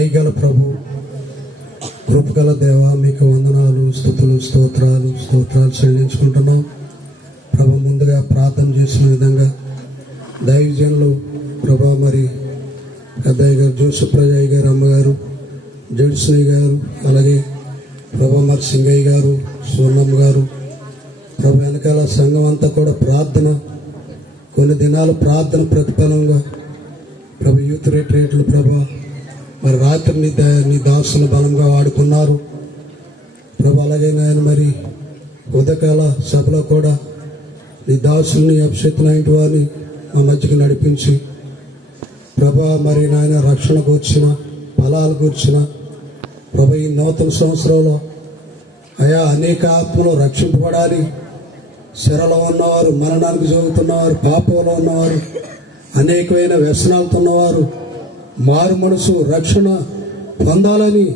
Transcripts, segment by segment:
దయగల ప్రభు, కృపగల దేవ, మీకు వందనాలు, స్తుతులు, స్తోత్రాలు చెల్లించుకుంటున్నాం ప్రభు. ముందుగా ప్రార్థన చేసిన విధంగా దైవజనులు ప్రభా, మరి పెద్దయ్య గారు, జోసెఫ్ ప్రజయ్య గారు, అమ్మగారు జడ్స్నయ్య గారు, అలాగే ప్రభా మరి సింగయ్య గారు, సోనమ్మ గారు, ప్రభు వెనకాల సంఘం అంతా కూడా ప్రార్థన, కొన్ని దినాలు ప్రార్థన ప్రతిఫలంగా ప్రభు యూత్ రిట్రీట్లు ప్రభా మరి రాత్రి నీ దాసులు బలంగా వాడుకున్నారు ప్రభు. అలాగే నాయన మరి ఉదయకాల సభలో కూడా నీ దాసుల్ని అభిషేకులైన వారిని మా మధ్యకి నడిపించి ప్రభా మరి నాయన రక్షణ కూర్చిన ఫలాలు కూర్చిన ప్రభు ఈ నూతన సంవత్సరంలో అయా అనేక ఆత్మలు రక్షింపబడాలి. శిరలో ఉన్నవారు, మరణానికి జోగుతున్నవారు, పాపంలో ఉన్నవారు, అనేకమైన వ్యసనాలతో ఉన్నవారు మారు మనసు రక్షణ పొందాలని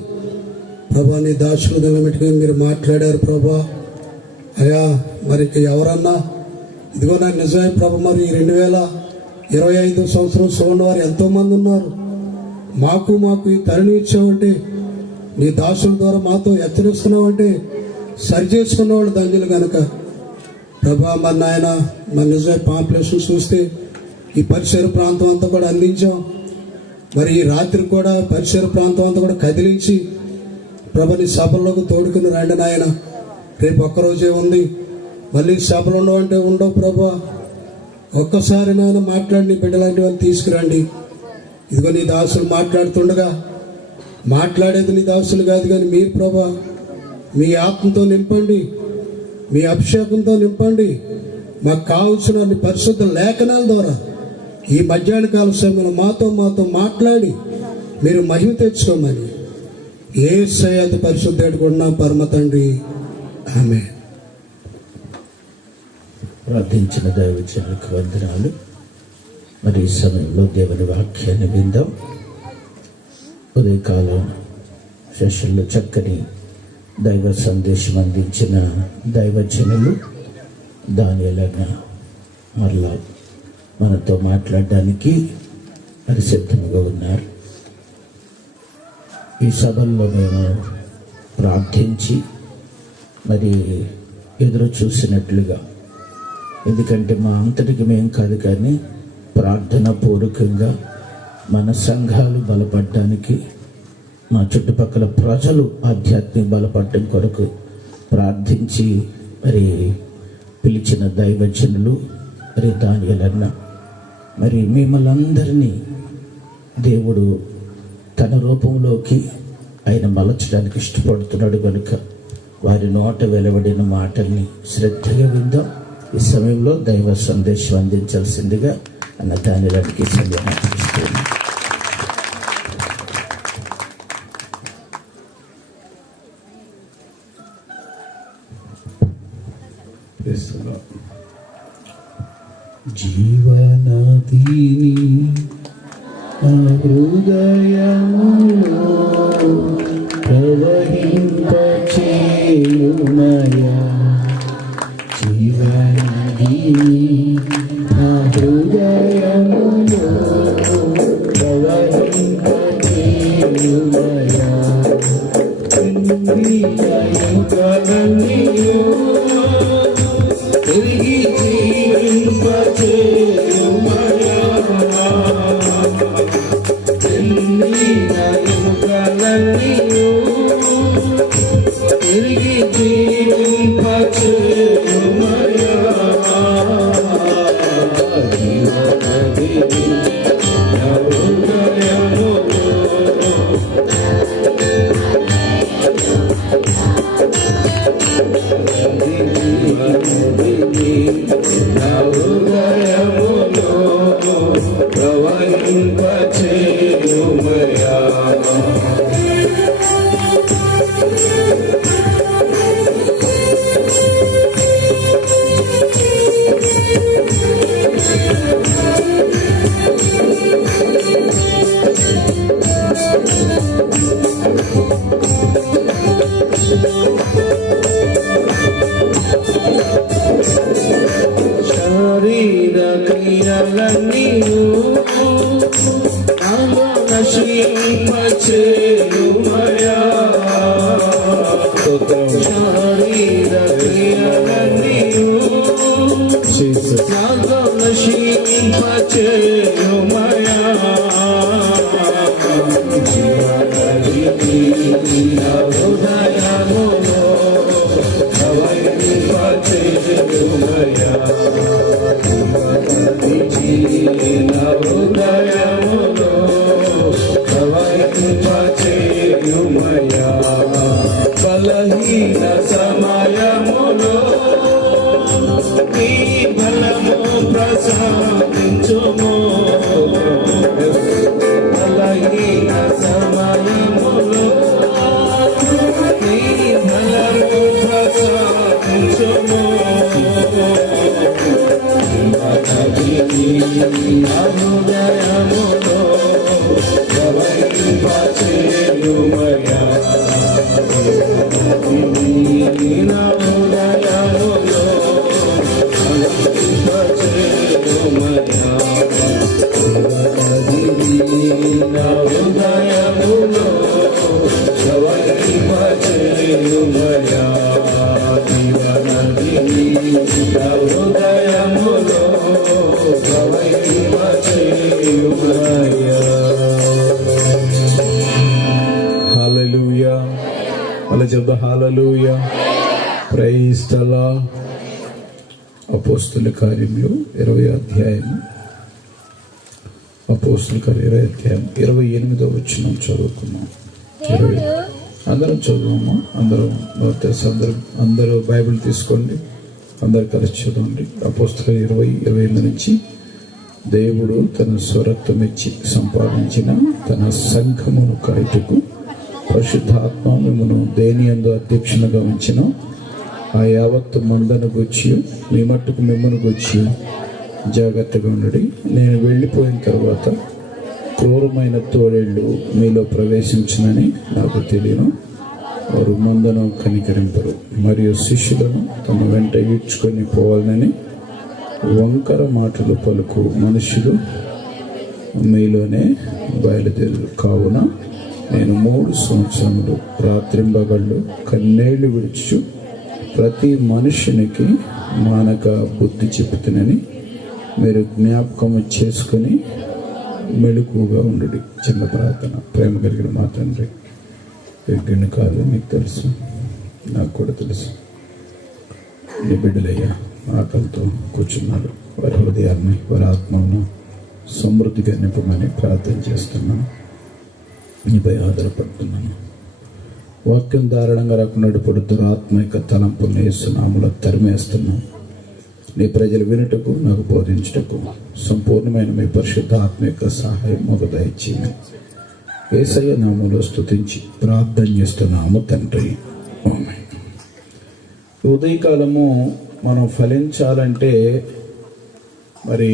ప్రభా నీ దాసులు నిలబెట్టుకుని మీరు మాట్లాడారు ప్రభా. అయా మరి ఎవరన్నా ఇదిగో నాకు నిజమే ప్రభు, మరి 2025 సంవత్సరం చూడండి వారు ఎంతోమంది ఉన్నారు. మాకు ఈ తరుణం ఇచ్చావంటే, నీ దాసుల ద్వారా మాతో హెచ్చరిస్తున్నావంటే సరి చేసుకున్న వాళ్ళు ధన్యులు కనుక ప్రభా. మరి నాయన మన నిజమే పాంప్లెషన్ చూస్తే ఈ పరిసర ప్రాంతం అంతా కూడా అందించాం. మరి ఈ రాత్రి కూడా పరిసర ప్రాంతం అంతా కూడా కదిలించి ప్రభా నీ సభల్లోకి తోడుకుని రండి నాయన. రేపు ఒక్కరోజే ఉంది, మళ్ళీ సభలు ఉండవంటే ఉండవు ప్రభా. ఒక్కసారి నాయన మాట్లాడి నీ బిడ్డలాంటి వాళ్ళు తీసుకురండి. ఇదిగో నీ దాసులు మాట్లాడుతుండగా, మాట్లాడేది నీ దాసులు కాదు కానీ మీరు ప్రభా మీ ఆత్మతో నింపండి, మీ అభిషేకంతో నింపండి. మాకు కావలసిన పరిశుద్ధ లేఖనాల ద్వారా ఈ మధ్యాహ్న కాల సమయంలో మాతో మాట్లాడి మీరు మహిమ తెచ్చుకోమని యేసయ్య పరిశుద్ధుడు కూడా పరమ తండ్రి, ఆమేన్. ప్రార్థించిన దైవజనులకు వందనాలు. మరి ఈ సమయంలో దేవుని వాక్యాన్ని విందాం. ఉదయకాలం సెషన్లో చక్కని దైవ సందేశం అందించిన దైవజనులు దానియేలన్న మరలా మనతో మాట్లాడడానికి మరి సిద్ధంగా ఉన్నారు. ఈ సభల్లో మేము ప్రార్థించి మరి ఎదురు చూసినట్లుగా, ఎందుకంటే మా అంతటికి మేము కాదు కానీ ప్రార్థన పూర్వకంగా మన సంఘాలు బలపడడానికి, మా చుట్టుపక్కల ప్రజలు ఆధ్యాత్మిక బలపడటం కొరకు ప్రార్థించి మరి పిలిచిన దైవజనులు మరి దానియేలన్న, మరి మిమ్మల్ని అందరినీ దేవుడు తన రూపంలోకి ఆయన మలచడానికి ఇష్టపడుతున్నాడు కనుక వారి నోట వెలువడిన మాటల్ని శ్రద్ధగా విందాం. ఈ సమయంలో దైవ సందేశం అందించాల్సిందిగా అన్న దానియేలన్నకి సమయం ఇస్తున్నాను. జీవనదిని నా హృదయములో ప్రవహింపచేయుమయా. జీవనదిని నా హృదయములో ప్రవహింపచేయుమయా. తిరిగి జీవింపచేయుమయా. తిరిగి జీవింపచేయుమయా. జీవనదిని నా హృదయములో ప్రవహింపచేయుమయా. శరీర క్రియలన్నీ నాలో నశింపచేయుమయా. ప్రవహింపచేయుమయా శరీర క్రియలన్నీయు నాతో నశింపచేయుమయా జీవనదిని నా హృదయములో ప్రవహింపచేయుమయా నా హృదయములో ప్రవహింపచేయుమయా బలహీన సమయములో నీ బలము ప్రసాదించుము బలహీన సమయములో నీ బలము ప్రసాదించుము నా హృదయములో ప్రవహింపచేయుమయా నా హృదయములో ప్రవహింపచేయుమయా నా హృదయములో ప్రవహింపచేయుమయా జీవనదిని నా హృదయములో ప్రవహింపచేయుమయా. హల్లెలూయా. అలా చెప్తా హల్లెలూయా. Praise the lord. అపోస్తుల కార్యములు 20వ అధ్యాయం. అపోస్తుల కార్యం 20వ అధ్యాయం 28వ వచనం చదువుకున్నాం. అందరం చదువుము. అందరూ బైబిల్ తీసుకోండి. అందరు కలిసి చదవండి. అపోస్తుల 20:28 నుంచి దేవుడు తన స్వరత్వమిచ్చి సంపాదించిన తన సంఘమును కాయుటకు పరిశుద్ధాత్మ మిమ్మను దేని యందు అధ్యక్షునిగా ఉంచిన ఆ యావత్తు మందను గూర్చి మీ మట్టుకు మిమ్మను గూర్చి జాగ్రత్తగా ఉండడి. నేను వెళ్ళిపోయిన తర్వాత క్రూరమైన తోడేళ్ళు మీలో ప్రవేశించునని నాకు తెలియను. వారు మందను కనికరింపరు మరియు శిష్యులను తమ వెంట ఈడ్చుకొని పోవాలని వంకర మాటలు పలుకు మనుషులు మీలోనే బయలుదేరు. కావున నేను 3 సంవత్సరములు రాత్రింబగళ్ళు కన్నీళ్లు విడుచు ప్రతి మనుషునికి మానక బుద్ధి చెబుతునని మీరు జ్ఞాపకము చేసుకుని మెలకుగా ఉండడి. చిన్న ప్రార్థన. ప్రేమ కలిగిన మా తండ్రి, విజ్ఞుని కాదు మీకు తెలుసు, నాకు కూడా తెలుసు. నీ బిడ్డలయ్యా ఆకలితో కూర్చున్నారు. వారి హృదయాన్ని వారి ఆత్మను సమృద్ధిగా నింపమని ప్రార్థన చేస్తున్నాను. నీపై ఆధారపడుతున్నాను. వాక్యం దారుణంగా రాకుండా దురాత్మ యొక్క తలంపులను యేసునామములో తరిమేస్తున్నాం. నీ ప్రజలు వినుటకు నాకు బోధించుటకు సంపూర్ణమైన మీ పరిశుద్ధ ఆత్మ యొక్క సహాయం మాకు దయచేయండి. యేసయ్య నామములో స్తుతించి ప్రార్థన చేస్తున్నాము తండ్రి. ఆమేన్. ఉదయకాలము మనం ఫలించాలంటే మరి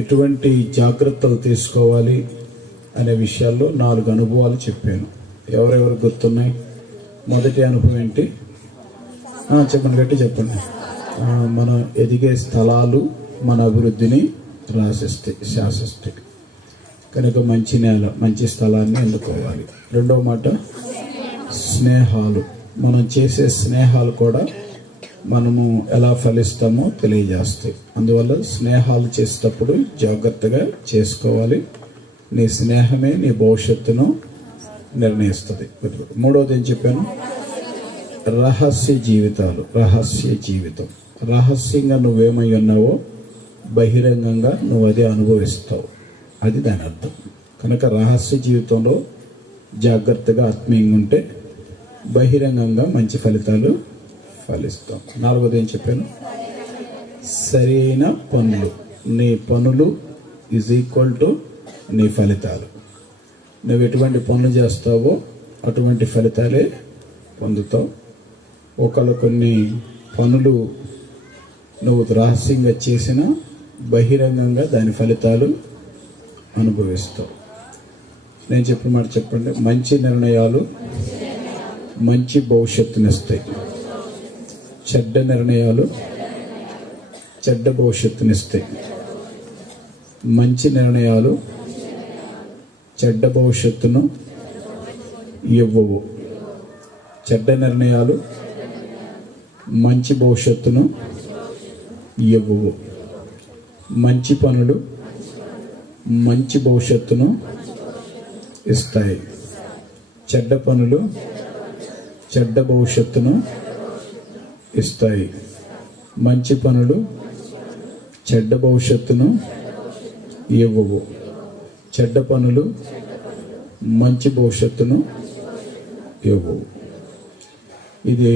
ఎటువంటి జాగ్రత్తలు తీసుకోవాలి అనే విషయాల్లో 4 అనుభవాలు చెప్పాను. ఎవరెవరు గుర్తున్నాయి? మొదటి అనుభవం ఏంటి? చెప్పండి, గట్టి చెప్పండి. మనం ఎదిగే స్థలాలు మన అభివృద్ధిని శాసిస్తాయి. కనుక మంచి నేల, మంచి స్థలాన్ని ఎన్నుకోవాలి. రెండో మాట స్నేహాలు. మనం చేసే స్నేహాలు కూడా మనము ఎలా ఫలిస్తామో తెలియజేస్తాయి. అందువల్ల స్నేహాలు చేసేటప్పుడు జాగ్రత్తగా చేసుకోవాలి. నీ స్నేహమే నీ భవిష్యత్తును నిర్ణయిస్తుంది. మూడవది ఏం చెప్పాను? రహస్య జీవితాలు. రహస్య జీవితం. రహస్యంగా నువ్వేమై ఉన్నావో బహిరంగంగా నువ్వు అదే అనుభవిస్తావు. అది దాని అర్థం. కనుక రహస్య జీవితంలో జాగ్రత్తగా ఆత్మీయంగా ఉంటే బహిరంగంగా మంచి ఫలితాలు ఫలిస్తాం. నాలుగోది ఏం చెప్పాను? సరైన పనులు. నీ పనులు ఈజ్ ఈక్వల్ టు నీ ఫలితాలు. నువ్వు ఎటువంటి పనులు చేస్తావో అటువంటి ఫలితాలే పొందుతావు. ఒకళ్ళు కొన్ని పనులు నువ్వు రహస్యంగా చేసినా బహిరంగంగా దాని ఫలితాలు అనుభవిస్తావు. నేను చెప్పిన మాట చెప్పండి. మంచి నిర్ణయాలు మంచి భవిష్యత్తునిస్తాయి. చెడ్డ నిర్ణయాలు చెడ్డ భవిష్యత్తునిస్తాయి. మంచి నిర్ణయాలు చెడ్డ భవిష్యత్తును ఇవ్వవు. చెడ్డ నిర్ణయాలు మంచి భవిష్యత్తును ఇవ్వవు. మంచి పనులు మంచి భవిష్యత్తును ఇస్తాయి. చెడ్డ పనులు చెడ్డ భవిష్యత్తును ఇస్తాయి. మంచి పనులు చెడ్డ భవిష్యత్తును ఇవ్వవు. చెడ్డ పనులు మంచి భవిష్యత్తును ఇవ్వవు. ఇది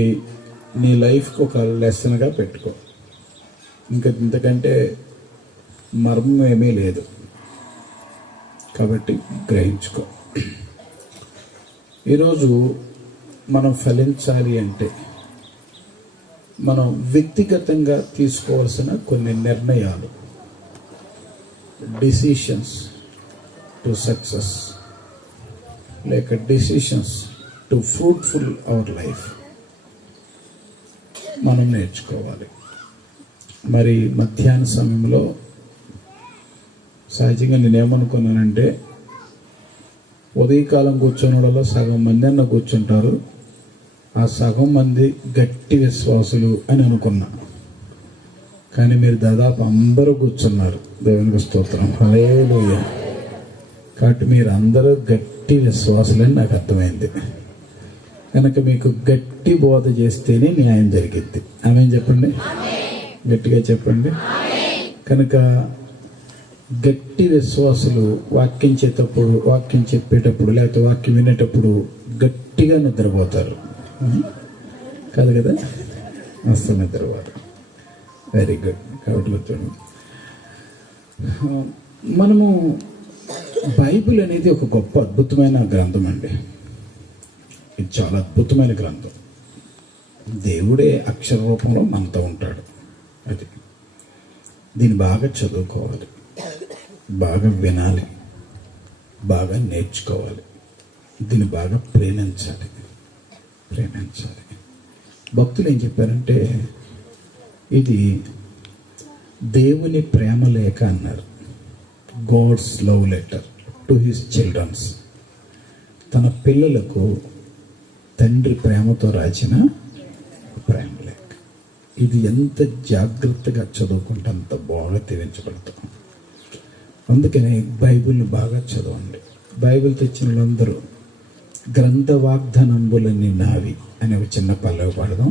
నీ లైఫ్కి ఒక లెసన్గా పెట్టుకో. ఇంకా ఇంతకంటే మర్మం ఏమీ లేదు. కాబట్టి గ్రహించుకో. ఈరోజు మనం ఫలించాలి అంటే మనం వ్యక్తిగతంగా తీసుకోవాల్సిన కొన్ని నిర్ణయాలు, డిసిషన్స్ టు సక్సెస్ లేక decisions to fruitful our life మనం నేర్చుకోవాలి. మరి మధ్యాహ్న సమయంలో సహజంగా నేనేమనుకున్నానంటే ఉదయకాలం కూర్చొని వాళ్ళలో సగం మంది అన్న కూర్చుంటారు, ఆ సగం మంది గట్టి విశ్వాసులు అని అనుకున్నా. కానీ మీరు దాదాపు అందరూ కూర్చున్నారు. దేవునికి స్తోత్రం, హల్లెలూయా. కాబట్టి మీరు అందరూ గట్టి విశ్వాసులని నాకు అర్థమైంది. కనుక మీకు గట్టి బోధ చేస్తేనే న్యాయం జరిగిద్ది. ఆమేన్ చెప్పండి, గట్టిగా చెప్పండి. కనుక గట్టి విశ్వాసులు వాక్యం చెప్పేటప్పుడు లేకపోతే వాక్యం వినేటప్పుడు గట్టిగా నిద్రపోతారు. కాదు కదా, మస్తు నిద్రపోతారు. Very good. కాబట్టి గుర్తుంది, మనము బైబిల్ అనేది ఒక గొప్ప అద్భుతమైన గ్రంథం అండి. ఇది చాలా అద్భుతమైన గ్రంథం. దేవుడే అక్షర రూపంలో మనతో ఉంటాడు. అది దీన్ని బాగా చదువుకోవాలి, బాగా వినాలి, బాగా నేర్చుకోవాలి, దీన్ని బాగా ప్రేమించాలి. భక్తులు ఏం చెప్పారంటే ఇది దేవుని ప్రేమ లేఖ అన్నారు. God's love letter to his children. తన పిల్లలకు తండ్రి ప్రేమతో రాసిన ప్రేమ లేఖ. ఇది ఎంత జాగ్రత్తగా చదువుకుంటే అంత బాగా తీర్చబడతాం. అందుకనే బైబిల్ని బాగా చదవండి. బైబిల్ తెచ్చిన వాళ్ళందరూ గ్రంథ వాగ్దానంబులన్నీ నావి అనే ఒక చిన్న పల్లవి పాడదాం.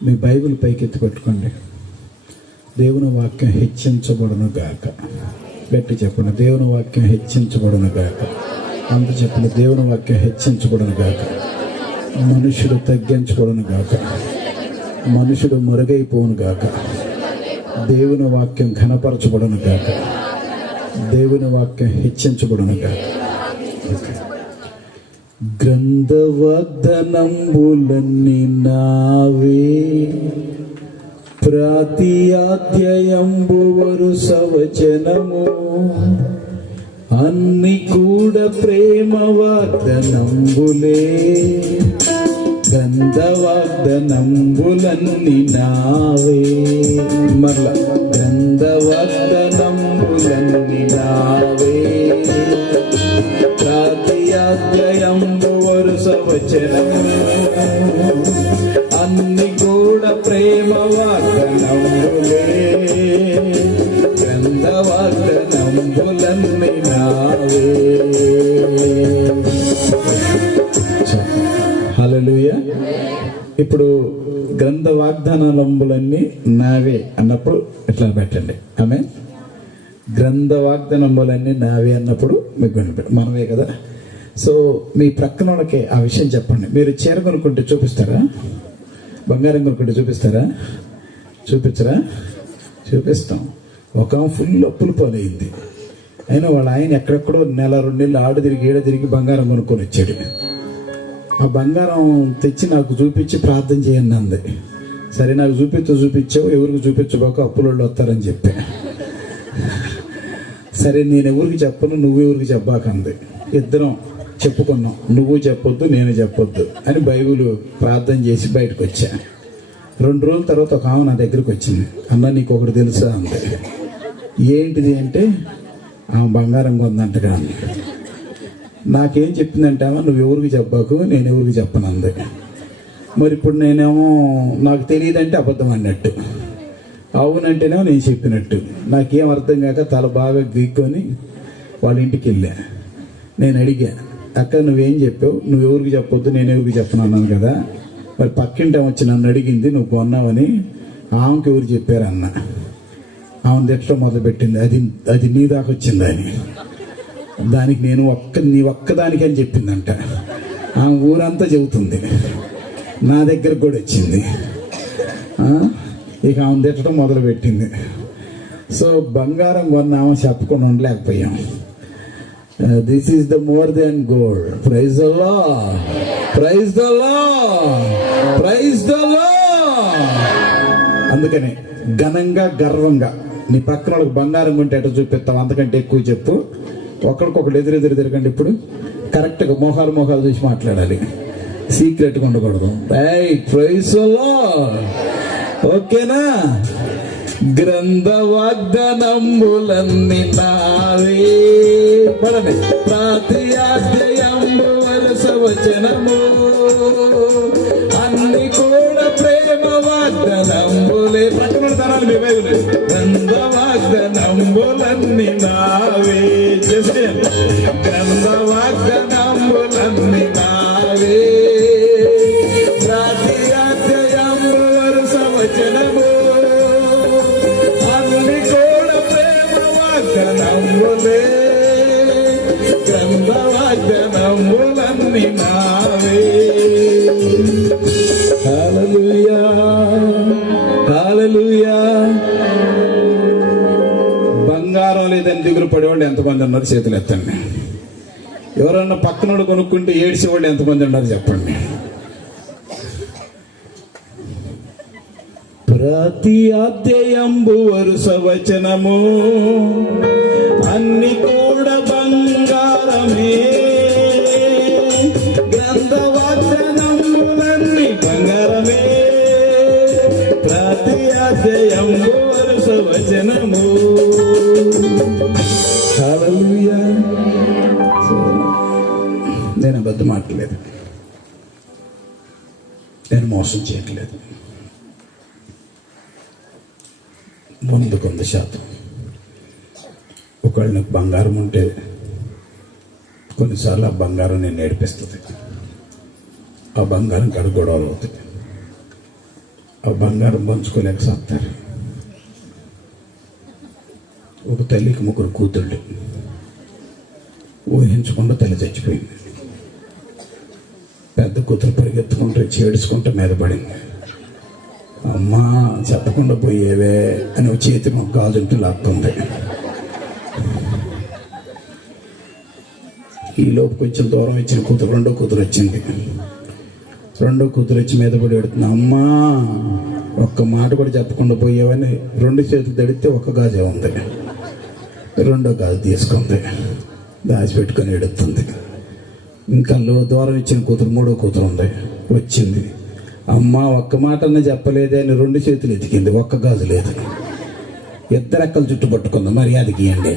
మీ బైబిల్ పైకెత్తి పెట్టుకోండి. దేవుని వాక్యం హెచ్చించబడును గాక. గట్టి చెప్పండి, దేవుని వాక్యం హెచ్చించబడును గాక. అంత చెప్పండి, దేవుని వాక్యం హెచ్చించబడును గాక. మనుషుడు తగ్గించబడును గాక. మనుషుడు మరుగైపోను గాక. దేవుని వాక్యం ఘనపరచబడును గాక. దేవుని వాక్యం హెచ్చించబడును గాక. గ్రంథ వాగ్దానంబులన్నీ నావే, ప్రతి అధ్యాయంబు వరుస వచనము, అన్ని కూడా ప్రేమ వాగ్దానంబులే. గ్రంథ వాగ్దానంబులన్నీ నావే. మరలా గ్రంథ వాగ్దానంబులన్నీ నావే, ప్రతి అధ్యాయంబు వరుస వచనము, అన్ని కూడా ప్రేమ వాగ్దానంబులే. గ్రంథ వాగ్దానంబులన్నీ నావే. హల్లెలూయా. ఇప్పుడు గ్రంథ వాగ్దానాలంబులన్నీ నావే అన్నప్పుడు ఎట్లా పెట్టండి. ఆమె గ్రంథ వాగ్దానంబులన్నీ నావే అన్నప్పుడు మీకు మనమే కదా. సో మీ ప్రక్కన వాళ్ళకి ఆ విషయం చెప్పండి. మీరు చీర కొనుక్కుంటే చూపిస్తారా? బంగారం కొనుక్కుంటే చూపిస్తారా? చూపించరా? చూపిస్తాం. ఒక ఫుల్ అప్పులు పాలైంది. అయినా వాళ్ళ ఆయన ఎక్కడెక్కడో నెల 2 నెలలు ఆడు తిరిగి ఏడ తిరిగి బంగారం కొనుక్కొని వచ్చాడు. ఆ బంగారం తెచ్చి నాకు చూపించి ప్రార్థన చేయండి అంది. సరే నాకు చూపించావు, ఎవరికి చూపించబోక అప్పులోళ్ళు వస్తారని చెప్పా. సరే నేను ఎవరికి చెప్పను, నువ్వెవరికి చెప్పాకంది. ఇద్దరం చెప్పుకున్నాం, నువ్వు చెప్పొద్దు నేను చెప్పొద్దు అని బైబిల్ ప్రార్థన చేసి బయటకు వచ్చా. 2 రోజుల తర్వాత ఒక ఆమె నా దగ్గరికి వచ్చింది. అన్న నీకు ఒకటి తెలుసా అంది. ఏంటిది అంటే ఆమె బంగారం కొందంటగా అంది. నాకేం చెప్పిందంటావా, నువ్వు ఎవరికి చెప్పాకు, నేను ఎవరికి చెప్పను అంది. మరి ఇప్పుడు నేనేమో నాకు తెలియదంటే అబద్ధం అన్నట్టు, అవునంటేనేమో నేను చెప్పినట్టు. నాకేం అర్థం కాక తల బాగా గీక్కొని వాళ్ళ ఇంటికి వెళ్ళా. నేను అడిగా, అక్క నువ్వేం చెప్పావు, నువ్వు ఎవరికి చెప్పొద్దు, నేను ఎవరికి చెప్పను అన్నాను కదా. మరి పక్కింటి వచ్చి నన్ను అడిగింది నువ్వు కొన్నావని, ఆమెకి ఎవరు చెప్పారన్న. ఆమె తిట్టడం మొదలుపెట్టింది, అది నీ దాకా వచ్చిందని. దానికి నేను నీ ఒక్కదానికి అని చెప్పిందంట. ఆమె ఊరంతా చెబుతుంది, నా దగ్గరకు కూడా వచ్చింది. ఇక ఆమె తిట్టడం మొదలుపెట్టింది. సో బంగారం కొన్నామో చెప్పకుండా ఉండలేకపోయాం. This is the more than gold. Praise the lord, praise the lord, praise the lord. అందుకని ఘనంగా గర్వంగా నీ పక్కన వాళ్ళకి బంగారం కొంటే ఎట్లా చూపిస్తావు, అంతకంటే ఎక్కువ చెప్పు. ఒకరికొకరు ఎదురెదురు తిరగండి. ఇప్పుడు కరెక్ట్గా మొహాలు చూసి మాట్లాడాలి, సీక్రెట్గా ఉండకూడదు. Right, praise the Lord. ఓకేనా? గ్రంథ వాగ్దానములన్నీ నావే. పడండి. ప్రతి అధ్యాయము వరుస వచనము, అన్ని కూడా ప్రేమ వాగ్దానములే. పట్టణ తరాలు మీ బైబిల్. గ్రంథ వాగ్దానములన్నీ నావే. గ్రంథ వాగ్దానములన్నీ నావే. ప్రతి అధ్యాయము వరుస వచనము, గ్రంథ వాగ్దానములన్నీ నావే. హల్లెలూయా, హల్లెలూయా. బంగారం లేదని దిగులు పడేవాళ్ళు ఎంతమంది ఉన్నారు? చేతులు ఎత్తండి. ఎవరన్నా పక్కనోడు కొనుక్కుంటే ఏడ్చేవాళ్ళు ఎంతమంది ఉన్నారు చెప్పండి. ప్రతి అధ్యాయంబు వరుస వచనము, అన్ని కూడా బంగారమే. గ్రంథ వాగ్దానములన్నీ బంగారమే. ప్రతి అధ్యాయంబు వరుస వచనము. హల్లెలూయా. నేను అబద్ధం మాట్లాడలేదు, నేను మోసం చేయట్లేదు. 100% ఒకవేళ నాకు బంగారం ఉంటే కొన్నిసార్లు ఆ బంగారం నేను ఏడిపిస్తుంది. ఆ బంగారం కాడ గొడవలు అవుతుంది. ఆ బంగారం పంచుకోలేక సాగుతారు. ఒక తల్లికి 3 కూతుళ్ళు. ఊహించకుండా తల్లి చచ్చిపోయింది. పెద్ద కూతురు పరిగెత్తుకుంటూ చేడుచుకుంటూ మీద పడింది. అమ్మా చెప్పకుండా పోయేవే అని చేతి గాజుంటూ లాక్తుంది. ఈలోపు కొంచెం దూరం ఇచ్చిన కూతురు, రెండో కూతురు వచ్చింది. రెండో కూతురు వచ్చి మీద పడి పెడుతుంది, అమ్మా ఒక్క మాట కూడా చెప్పకుండా పోయేవని 2 చేతులు తడితే ఒక్క గాజే ఉంది. రెండో గాజు తీసుకుంది, దాచిపెట్టుకొని ఎడుతుంది. ఇంకా దూరం ఇచ్చిన కూతురు, మూడో కూతురు ఉంది, వచ్చింది. అమ్మ ఒక్క మాటన్నా చెప్పలేదే అని 2 చేతులు ఎతికింది, ఒక్క గాజు లేదు. 2 రెక్కలు చుట్టు పట్టుకుంది, మర్యాదకి ఇవ్వండి.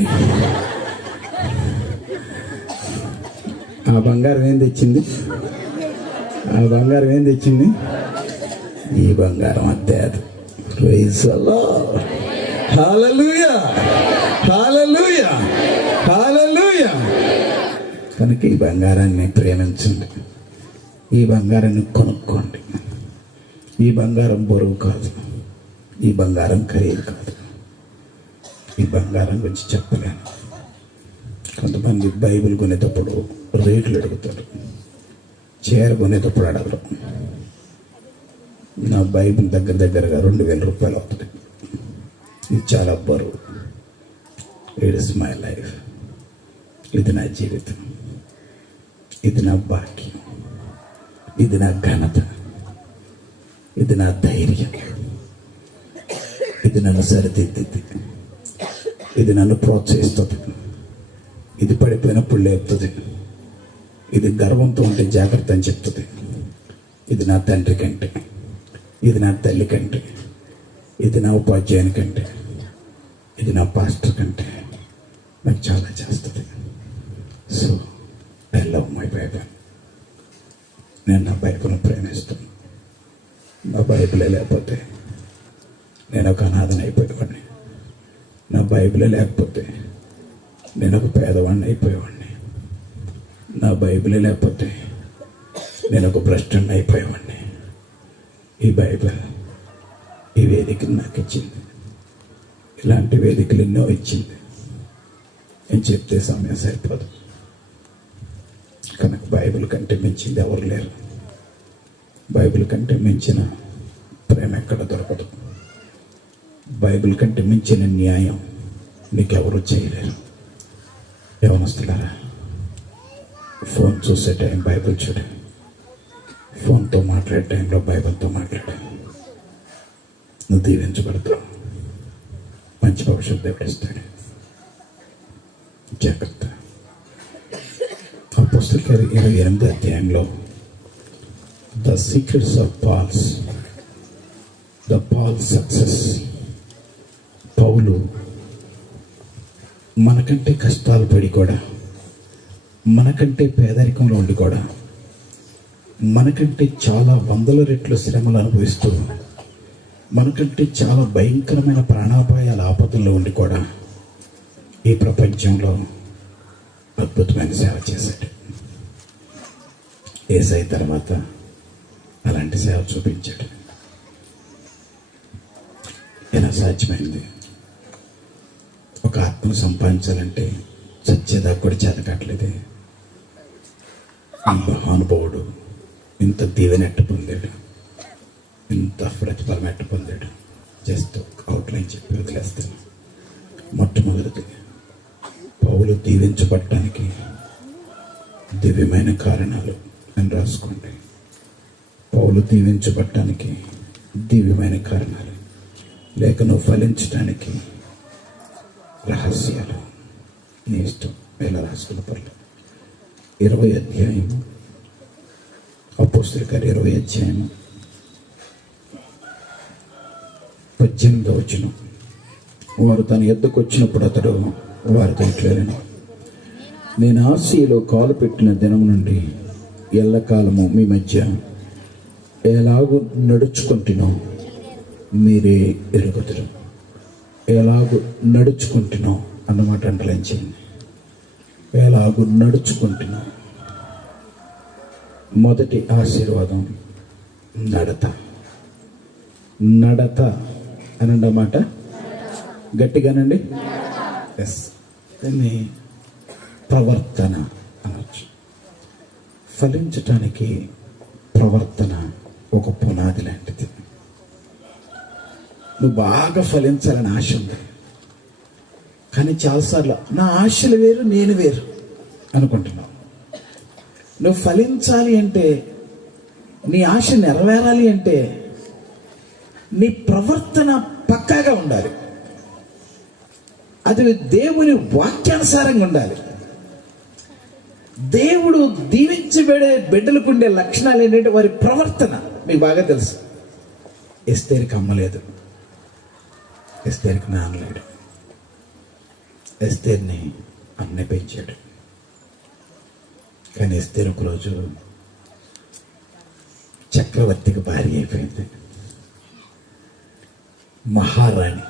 ఆ బంగారం ఏం తెచ్చింది? ఆ బంగారం ఏం తెచ్చింది? ఈ బంగారం అంతే. అది ప్రైజ్ ది లార్డ్. హల్లెలూయా, హల్లెలూయా, హల్లెలూయా. కనుక ఈ బంగారాన్ని ప్రేమించండి, ఈ బంగారాన్ని కొనుక్కోండి. ఈ బంగారం బరువు కాదు, ఈ బంగారం ఖరీదు కాదు. ఈ బంగారం గురించి చెప్పలేను. కొంతమంది బైబిల్ కొనేటప్పుడు రేట్లు అడుగుతారు, చీర కొనేటప్పుడు అడగరు. నా బైబిల్ దగ్గరగా 2000 రూపాయలు అవుతుంది. ఇది చాలా బరువు. It is my life. ఇది నా జీవితం, ఇది నా భాగ్యం, ఇది నా ఘనత, ఇది నా ధైర్యం, ఇది నన్ను సరిదిద్ది, ఇది నన్ను ప్రోత్సహిస్తుంది, ఇది పడిపోయినప్పుడు లేపుతుంది, ఇది గర్వంతో ఉంటే జాగ్రత్త అని చెప్తుంది. ఇది నా తండ్రి కంటే, ఇది నా తల్లి కంటే, ఇది నా ఉపాధ్యాయుని కంటే, ఇది నా పాస్టర్ కంటే నాకు చాలా చేస్తుంది. So I love my Bible. నేను నా బైబిల్ని ప్రేమిస్తాను. నా బైబిలే లేకపోతే నేను ఒక అనాథని అయిపోయేవాడిని. నా బైబిలే లేకపోతే నేను ఒక పేదవాడిని అయిపోయేవాడిని. నా బైబిలే లేకపోతే నేను ఒక భ్రష్టుని అయిపోయేవాడిని. ఈ బైబిల్ ఈ వేదికను నాకు ఇచ్చింది. ఇలాంటి వేదికలు ఎన్నో ఇచ్చింది. నేను చెప్తే సమయం సరిపోదు కనుక బైబిల్ కంటే మించింది ఎవరు లేరు. బైబిల్ కంటే మించిన ప్రేమ ఎక్కడ దొరకదు. బైబిల్ కంటే మించిన న్యాయం నీకెవరూ చేయలేరు. యవనస్తులారా, ఫోన్ చూసే టైం బైబిల్ చూడు. ఫోన్తో మాట్లాడే టైంలో బైబిల్తో మాట్లాడు. నువ్వు దీవించబడతావు. మంచి భవిష్యత్తు దేవుడిస్తాడు. జాగ్రత్త. అపోస్తలుల కార్యాలు 28వ అధ్యాయంలో the secrets of Paul success. పౌలు మనకంటే కష్టాలు పడి కూడా, మనకంటే పేదరికంలో ఉండి కూడా, మనకంటే చాలా వందల రెట్లు శ్రమలు అనుభవిస్తూ, మనకంటే చాలా భయంకరమైన ప్రాణాపాయాల ఆపదల్లో ఉండి కూడా ఈ ప్రపంచంలో అద్భుతమైన సేవ చేశాడు. యేసయ్య తర్వాత అలాంటి సేవ చూపించాడు. ఎలా సాధ్యమైంది? ఒక ఆత్మను సంపాదించాలంటే చచ్చేదాకా కూడా చేతకాట్లేదే. ఈ మహానుభావుడు ఇంత దీవెనెట్టు పొందాడు, ఇంత ప్రతిఫలం ఎట్టు పొందాడు. జస్ట్ అవుట్లైన్ చెప్పి వదిలేస్తాను. మొట్టమొదటిది, పౌలు దీవించబడటానికి దివ్యమైన కారణాలు అని రాసుకోండి. పౌలు దీవించబడటానికి దివ్యమైన కారణాలు, లేక నువ్వు ఫలించడానికి రహస్యాలు. నీ ఇష్టం ఎలా రాసుకున్న పర్లేదు. 20వ అధ్యాయము, అపోస్తలుల కార్యాలు 20వ అధ్యాయము 18వ వచనం. వారు తన యొద్దకు వచ్చినప్పుడు అతడు వారితో ఇట్లేను, నేను ఆసియాలో కాలు పెట్టిన దినం నుండి ఎల్లకాలము మీ మధ్య ఎలాగూ నడుచుకుంటునో మీరే ఎరుగుదురు. ఎలాగూ నడుచుకుంటునో అన్నమాట అంటలేం చేయండి. ఎలాగూ నడుచుకుంటున్నాం. మొదటి ఆశీర్వాదం నడత. నడత అనండి అన్నమాట. గట్టిగానండి. ఎస్. దాన్ని ప్రవర్తన అనొచ్చు. ఫలించటానికి ప్రవర్తన ఒక పునాది లాంటిది. నువ్వు బాగా ఫలించాలని ఆశ ఉంది, కానీ చాలాసార్లు నా ఆశలు వేరు, నేను వేరు అనుకుంటున్నావు. నువ్వు ఫలించాలి అంటే, నీ ఆశ నెరవేరాలి అంటే నీ ప్రవర్తన పక్కాగా ఉండాలి. అది దేవుని వాక్యానుసారంగా ఉండాలి. దేవుడు దీవించబడే బిడ్డలకు ఉండే లక్షణాలు ఏంటంటే వారి ప్రవర్తన. మీకు బాగా తెలుసు. ఎస్తేరికి అమ్మలేదు, ఎస్తేరికి నాన్నలేడు, ఎస్తేర్ని అన్నే పెంచాడు. కానీ ఎస్తేర్ ఒక రోజు చక్రవర్తికి భార్య అయిపోయింది. మహారాణి,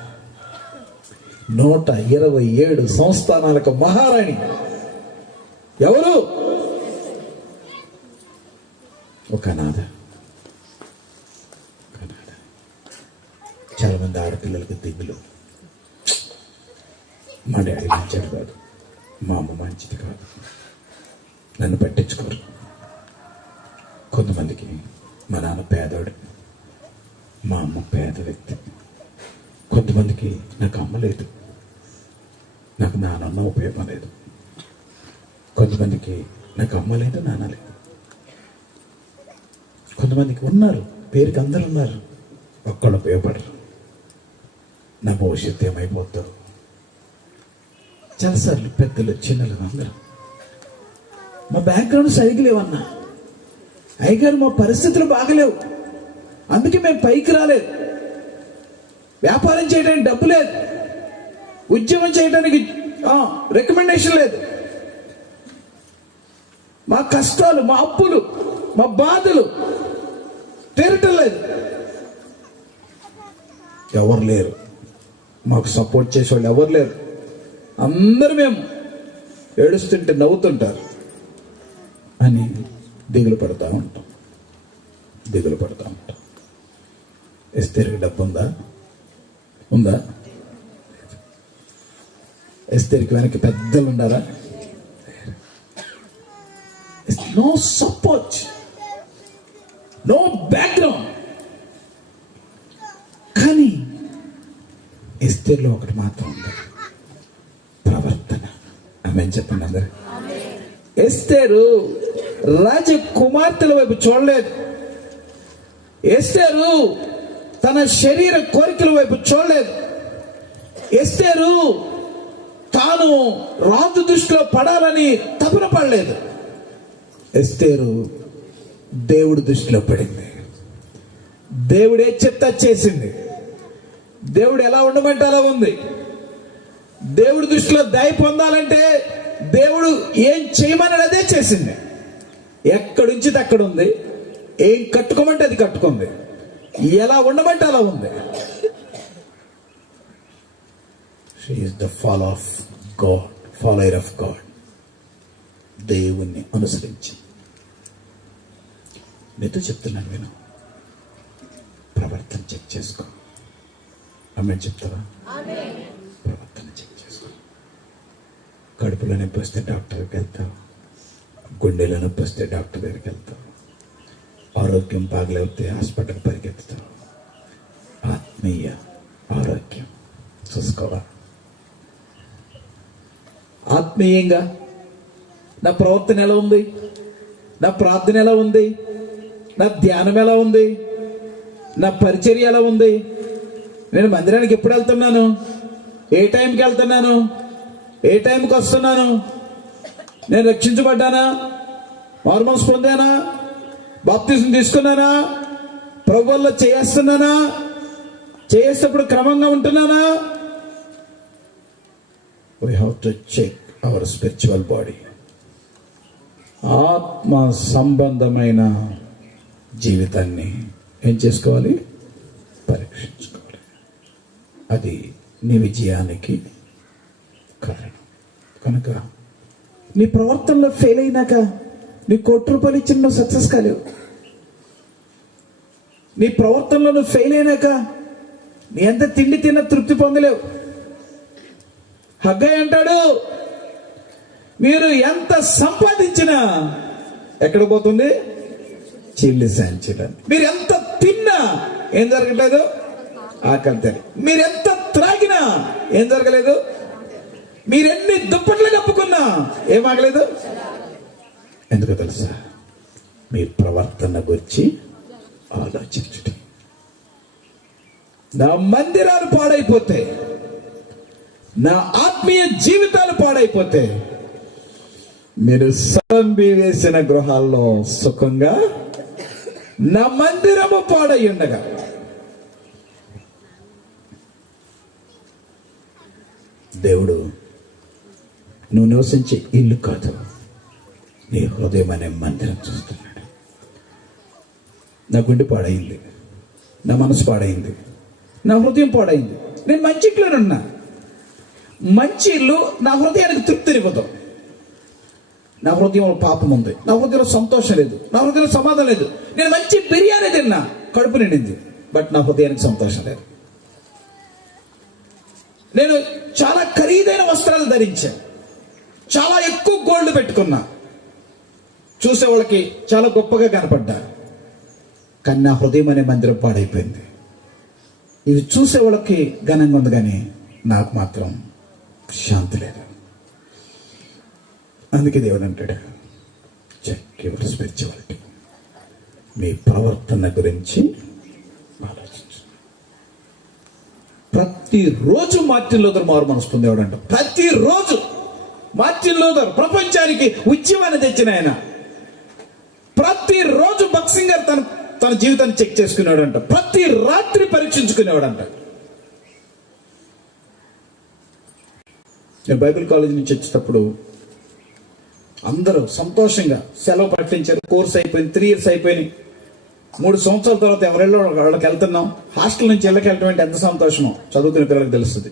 127 సంస్థానాలకు మహారాణి. ఎవరు? ఒక అనాథ. చాలా మంది ఆడపిల్లలకు దిగులు, మా డాడీ మంచిది కాదు, మా అమ్మ మంచిది కాదు, నన్ను పట్టించుకోరు. కొంతమందికి మా నాన్న పేదోడు, మా అమ్మ పేద వ్యక్తి. కొంతమందికి నాకు అమ్మ లేదు, నాకు నాన్న ఉపయోగం లేదు. కొంతమందికి నాకు అమ్మ లేదు, నాన్న లేదు. కొంతమందికి ఉన్నారు, పేరుకి అందరు ఉన్నారు, ఒక్కళ్ళు ఉపయోగపడరు. నా భవిష్యత్తు ఏమైపోతావు. చాలాసార్లు పెద్దలు చిన్నలు అందరూ మా బ్యాక్గ్రౌండ్ సరిగ్గా లేవన్నా, అయ్యగారు మా పరిస్థితులు బాగలేవు, అందుకే మేము పైకి రాలేదు. వ్యాపారం చేయడానికి డబ్బు లేదు, ఉద్యోగం చేయడానికి రికమెండేషన్ లేదు. మా కష్టాలు, మా అప్పులు, మా బాధలు తీరటం లేదు. ఎవరు లేరు, మాకు సపోర్ట్ చేసేవాళ్ళు ఎవరు లేరు. అందరూ మేము ఏడుస్తుంటే నవ్వుతుంటారు అని దిగులు పడుతూ ఉంటాం. ఎస్తేరుకి డబ్బు ఉందా? ఎస్తేరుకి వెనక్కి పెద్దలు ఉండారా? No support, no background. కానీ ఎస్తేరులో ఒకటి మాత్రం ఉంది, ప్రవర్తన. ఆమేన్ చెప్పండి అందరు. ఎస్తేరు రాజకుమార్తెల వైపు చూడలేదు. ఎస్తేరు తన శరీర కోరికల వైపు చూడలేదు. ఎస్తేరు తాను రాజు దృష్టిలో పడాలని తపన పడలేదు. ఎస్తేరు దేవుడి దృష్టిలో పడింది. దేవుడు ఏ చెప్తా చేసింది. దేవుడు ఎలా ఉండమంటే అలా ఉంది. దేవుడి దృష్టిలో దయ పొందాలంటే దేవుడు ఏం చేయమని అదే చేసింది. ఎక్కడుంచితే అక్కడ ఉంది. ఏం కట్టుకోమంటే అది కట్టుకుంది. ఎలా ఉండమంటే అలా ఉంది. She is the follower of God. దేవుణ్ణి అనుసరించి. నీతో చెప్తున్నాను, విను. ప్రవర్తన చెక్ చేసుకో. ఆమేన్ చెప్తారా? ప్రవర్తన చెక్ చేసుకో. కడుపులో నొప్పి వస్తే డాక్టర్ దగ్గరికి వెళ్తావు. గుండెలో నొప్పి వస్తే డాక్టర్ దగ్గరికి వెళ్తావు. ఆరోగ్యం బాగలేకపోతే హాస్పిటల్ పరిగెత్తుతావు. ఆత్మీయ ఆరోగ్యం చూసుకోవా? ఆత్మీయంగా నా ప్రవర్తన ఎలా ఉంది? నా ప్రార్థన ఎలా ఉంది? నా ధ్యానం ఎలా ఉంది? నా పరిచర్య ఎలా ఉంది? నేను మందిరానికి ఎప్పుడు వెళ్తున్నాను? ఏ టైంకి వెళ్తున్నాను? ఏ టైంకి వస్తున్నాను? నేను రక్షించబడ్డానా? మారుమనసు పొందానా? బాప్తిజం తీసుకున్నానా? ప్రభువులో చేస్తున్నానా? చేసేటప్పుడు క్రమంగా ఉంటున్నానా? We have to check our spiritual body. ఆత్మ సంబంధమైన జీవితాన్ని ఏం చేసుకోవాలి? పరీక్షించుకోవాలి. అది నీ విజయానికి కారణం. కనుక నీ ప్రవర్తనలో ఫెయిల్ అయినాక నీ ₹1 ఇచ్చిన నువ్వు సక్సెస్ కాలేవు. నీ ప్రవర్తనలో నువ్వు ఫెయిల్ అయినాక నీ ఎంత తిండి తిన్నా తృప్తి పొందలేవు. హగ్గై అంటాడు, మీరు ఎంత సంపాదించినా ఎక్కడ పోతుంది? చిల్లి సంచిలని. మీరు ఎంత తిన్నా ఏం జరగట్లేదు? ఆకలి తెలి. మీరు ఎంత త్రాగినా ఏం జరగలేదు? మీరు ఎన్ని దుప్పట్లు కప్పుకున్నా ఏం ఆగలేదు. ఎందుకు తెలుసా? మీ ప్రవర్తన గురించి ఆలోచించడం. నా మందిరాలు పాడైపోతే, నా ఆత్మీయ జీవితాలు పాడైపోతే, మీరు సరంబి వేసిన గృహాల్లో సుఖంగా నా మందిరము పాడై ఉండగా. దేవుడు నువ్వు నివసించే ఇల్లు కాదు, నీ హృదయం అనే మందిరం చూస్తున్నాడు. నా గుండె పాడైంది, నా మనసు పాడైంది, నా హృదయం పాడైంది. నేను మంచి ఇంట్లోనున్నా. మంచి ఇల్లు నా హృదయానికి తృప్తినివ్వదు. నా హృదయంలో పాపం ఉంది, నా హృదయంలో సంతోషం లేదు, నా హృదయంలో సమాధానం లేదు. నేను మంచి బిర్యానీ తిన్నా, కడుపు నిండింది, బట్ నా హృదయానికి సంతోషం లేదు. నేను చాలా ఖరీదైన వస్త్రాలు ధరించాను, చాలా ఎక్కువ గోల్డ్ పెట్టుకున్నా, చూసే వాళ్ళకి చాలా గొప్పగా కనపడ్డా, కానీ నా హృదయం అనే మందిరం పాడైపోయింది. ఇవి చూసే వాళ్ళకి ఘనంగా ఉంది, కానీ నాకు మాత్రం శాంతి లేదు. అందుకే దేవుడు అంటాడు, చెక్ యువర్ స్పిరిచువాలిటీ. మీ ప్రవర్తన గురించి ఆలోచించు. ప్రతిరోజు మార్టిన్ లూథర్ మారు మనసు పొందేవాడు అంట. ప్రతిరోజు మార్టిన్ లూథర్ ప్రపంచానికి ఉద్యమాన్ని తెచ్చిన ఆయన. ప్రతిరోజు బక్సింగర్ తన జీవితాన్ని చెక్ చేసుకునేవాడంట. ప్రతి రాత్రి పరీక్షించుకునేవాడంట. నేను బైబిల్ కాలేజ్ నుంచి వచ్చేటప్పుడు అందరూ సంతోషంగా సెలవు ప్రకటించారు. కోర్స్ అయిపోయింది, 3 years అయిపోయినాయి. 3 సంవత్సరాల తర్వాత ఎవరెళ్ళో వాళ్ళకి వెళ్తున్నాం. హాస్టల్ నుంచి ఇళ్ళకి వెళ్ళటం అంటే ఎంత సంతోషమో చదువుకునే పిల్లలకు తెలుస్తుంది.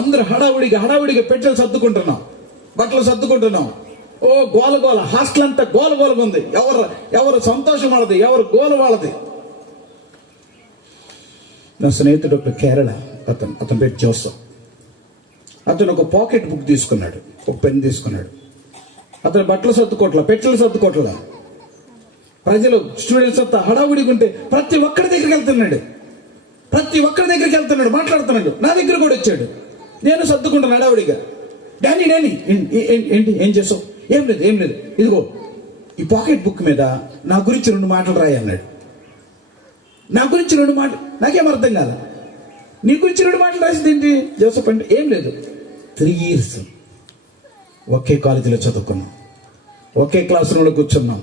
అందరూ హడావుడిగా పెట్టెలు సర్దుకుంటున్నాం, బట్టలు సర్దుకుంటున్నాం. ఓ గోల హాస్టల్ అంతా గోలగా ఉంది. ఎవరు సంతోషం వాళ్ళది, ఎవరు గోల వాళ్ళది. నా స్నేహితుడు ఒక కేరళ అతని పేరు జోసఫ్. అతను ఒక పాకెట్ బుక్ తీసుకున్నాడు, ఒక పెన్ తీసుకున్నాడు. అతను బట్టలు సర్దుకోట్ల, పెట్టెలు సర్దుకోట్ల. ప్రజలు స్టూడెంట్స్ అంతా హడావుడిగా ఉంటే ప్రతి ఒక్కరి దగ్గరికి వెళ్తున్నాడు, మాట్లాడుతున్నాడు. నా దగ్గర కూడా వచ్చాడు. నేను సర్దుకుంటాను హడావుడిగా. డానీ ఏంటి, ఏం చేసావు? ఏం లేదు, ఇదిగో ఈ పాకెట్ బుక్ మీద నా గురించి 2 మాటలు రాయి అన్నాడు. నా గురించి 2 మాటలు, నాకేం అర్థం కాదు. నీ గురించి 2 మాటలు రాసింది ఏంటి జోసఫ్ అంటే? ఏం లేదు, 3 years ఒకే కాలేజీలో చదువుకున్నాం, ఒకే క్లాస్ రూమ్లో కూర్చున్నాం,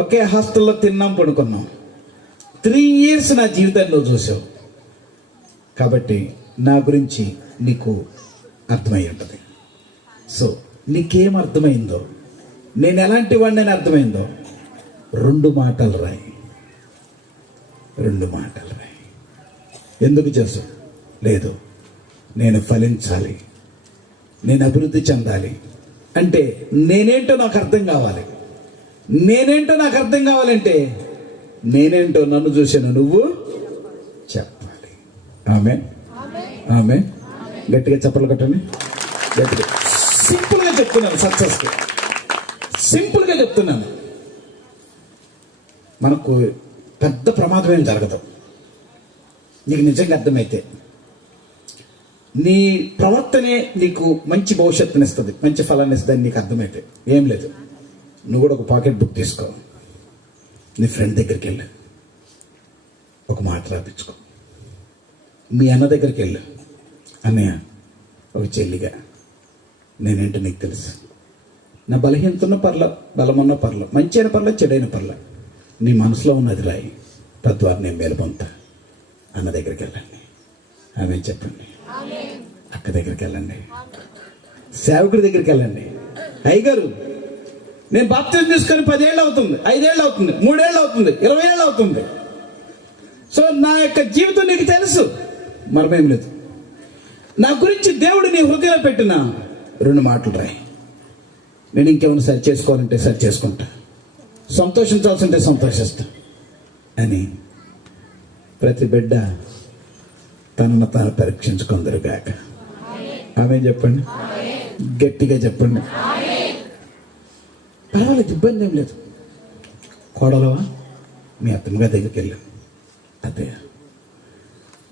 ఒకే హాస్టల్లో తిన్నాం, పడుకున్నాం. 3 years నా జీవితాన్ని నువ్వు చూసావు కాబట్టి నా గురించి నీకు అర్థమై ఉంటుంది. సో నీకేం అర్థమైందో, నేను ఎలాంటి వాడిని అర్థమైందో 2 మాటలు రాయి. 2 మాటలు రాయి. ఎందుకు చేసావు? లేదు, నేను ఫలించాలి, నేను అభివృద్ధి చెందాలి అంటే నేనేంటో నాకు అర్థం కావాలి. అంటే నేనేంటో నన్ను చూసాను నువ్వు చెప్పాలి. ఆమె గట్టిగా చెప్పలు కట్టండి. గట్టిగా సింపుల్గా చెప్తున్నాను, సక్సెస్కి సింపుల్గా చెప్తున్నాను. మనకు పెద్ద ప్రమాదం ఏం జరగదు. నీకు నిజంగా అర్థమైతే నీ ప్రవర్తనే నీకు మంచి భవిష్యత్తుని ఇస్తుంది, మంచి ఫలాన్ని ఇస్తుంది అని నీకు అర్థమైతే ఏం లేదు. నువ్వు కూడా ఒక పాకెట్ బుక్ తీసుకో, నీ ఫ్రెండ్ దగ్గరికి వెళ్ళు, ఒక మాట రాపించుకో. మీ అన్న దగ్గరికి వెళ్ళు, అన్నయ్య ఒక చెల్లిగా నేనేంటో నీకు తెలుసు. నా బలహీనతున్న పర్ల, బలమున్న పర్ల, మంచి అయిన పర్ల, చెడైన పర్ల, నీ మనసులో ఉన్నది రాయి, తద్వారా నేను మేలు పొందుతా. అన్న దగ్గరికి వెళ్ళండి, ఆమె చెప్పండి. అక్క దగ్గరికి వెళ్ళండి, సేవకుడి దగ్గరికి వెళ్ళండి. అయ్యగారు నేను బాప్తిజం తీసుకొని 10 ఏళ్ళు అవుతుంది, 5 ఏళ్ళు అవుతుంది, 3 ఏళ్ళు అవుతుంది, 20 ఏళ్ళు అవుతుంది. సో నా యొక్క జీవితం నీకు తెలుసు, మరమేం లేదు. నా గురించి దేవుడు నీ హృదయంలో పెట్టిన 2 మాటలు రాయి. నేను ఇంకేమైనా సరి చేసుకోవాలంటే సరి చేసుకుంటా, సంతోషించాల్సింటే సంతోషిస్తా అని ప్రతి బిడ్డ తనను తాను పరీక్షించుకుందరుగాక. ఆమె చెప్పండి, గట్టిగా చెప్పండి. పర్వాలేదు, ఇబ్బంది ఏం లేదు. కోడలవా మీ అత్తమ్మగా దగ్గరికి వెళ్ళాం, అత్తయ్య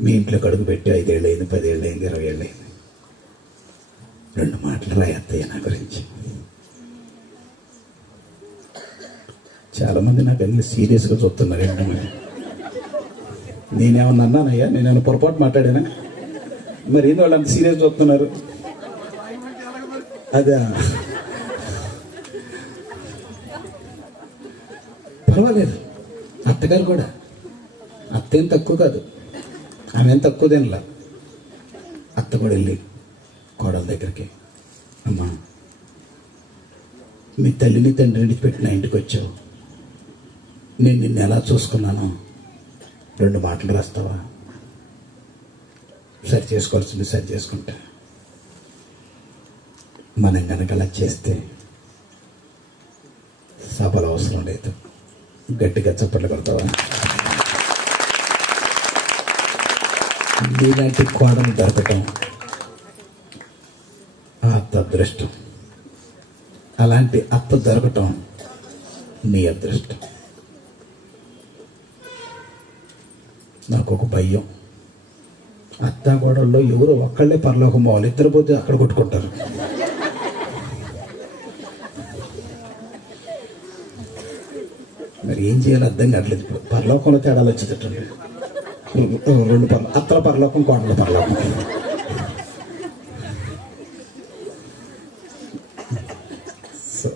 మీ ఇంట్లోకి అడుగు పెట్టి 5 ఏళ్ళు అయింది, 10 ఏళ్ళు అయింది, 20 ఏళ్ళు అయింది, 2 మాటలు రాయి అత్తయ్య నా గురించి. చాలామంది నాకు అన్ని సీరియస్గా చూస్తున్నారు. ఏంటంటే నేనేమన్నా అన్నానయ్యా, నేనేమన్నా పొరపాటు మాట్లాడానా? మరి ఏంది వాళ్ళు అంత సీరియస్ చూస్తున్నారు? అదే పర్వాలేదు. అత్తగారు కూడా, అత్తేం తక్కువ కాదు, ఆమె ఏం తక్కువ తినలా. అత్త కూడా వెళ్ళి కోడల దగ్గరికి, అమ్మా మీ తల్లిని తండ్రిని విడిచిపెట్టి నా ఇంటికి వచ్చావు, నేను నిన్ను ఎలా చూసుకున్నానో 2 మాటలు రాస్తావా? సరి చేసుకోవాల్సింది సరి చేసుకుంటా. మనం కనుక అలా చేస్తే సభలు అవసరం లేదు. గట్టిగా చప్పట్లు కొడతావా? నీలాంటి కోడలు దొరకటం అత్త అదృష్టం, అలాంటి అత్త దొరకటం నీ అదృష్టం. నాకు ఒక భయం, అత్త కోడల్లో ఎవరు ఒక్కళ్ళే పరలోకం పోవాలి, 2 పోతే అక్కడ కొట్టుకుంటారు. మరి ఏం చేయాలో అర్థం కావట్లేదు. ఇప్పుడు పరలోకంలో తేడాలు వచ్చేటట్టు 2 అత్తల పరలోకం, కోడల పరలోకం. So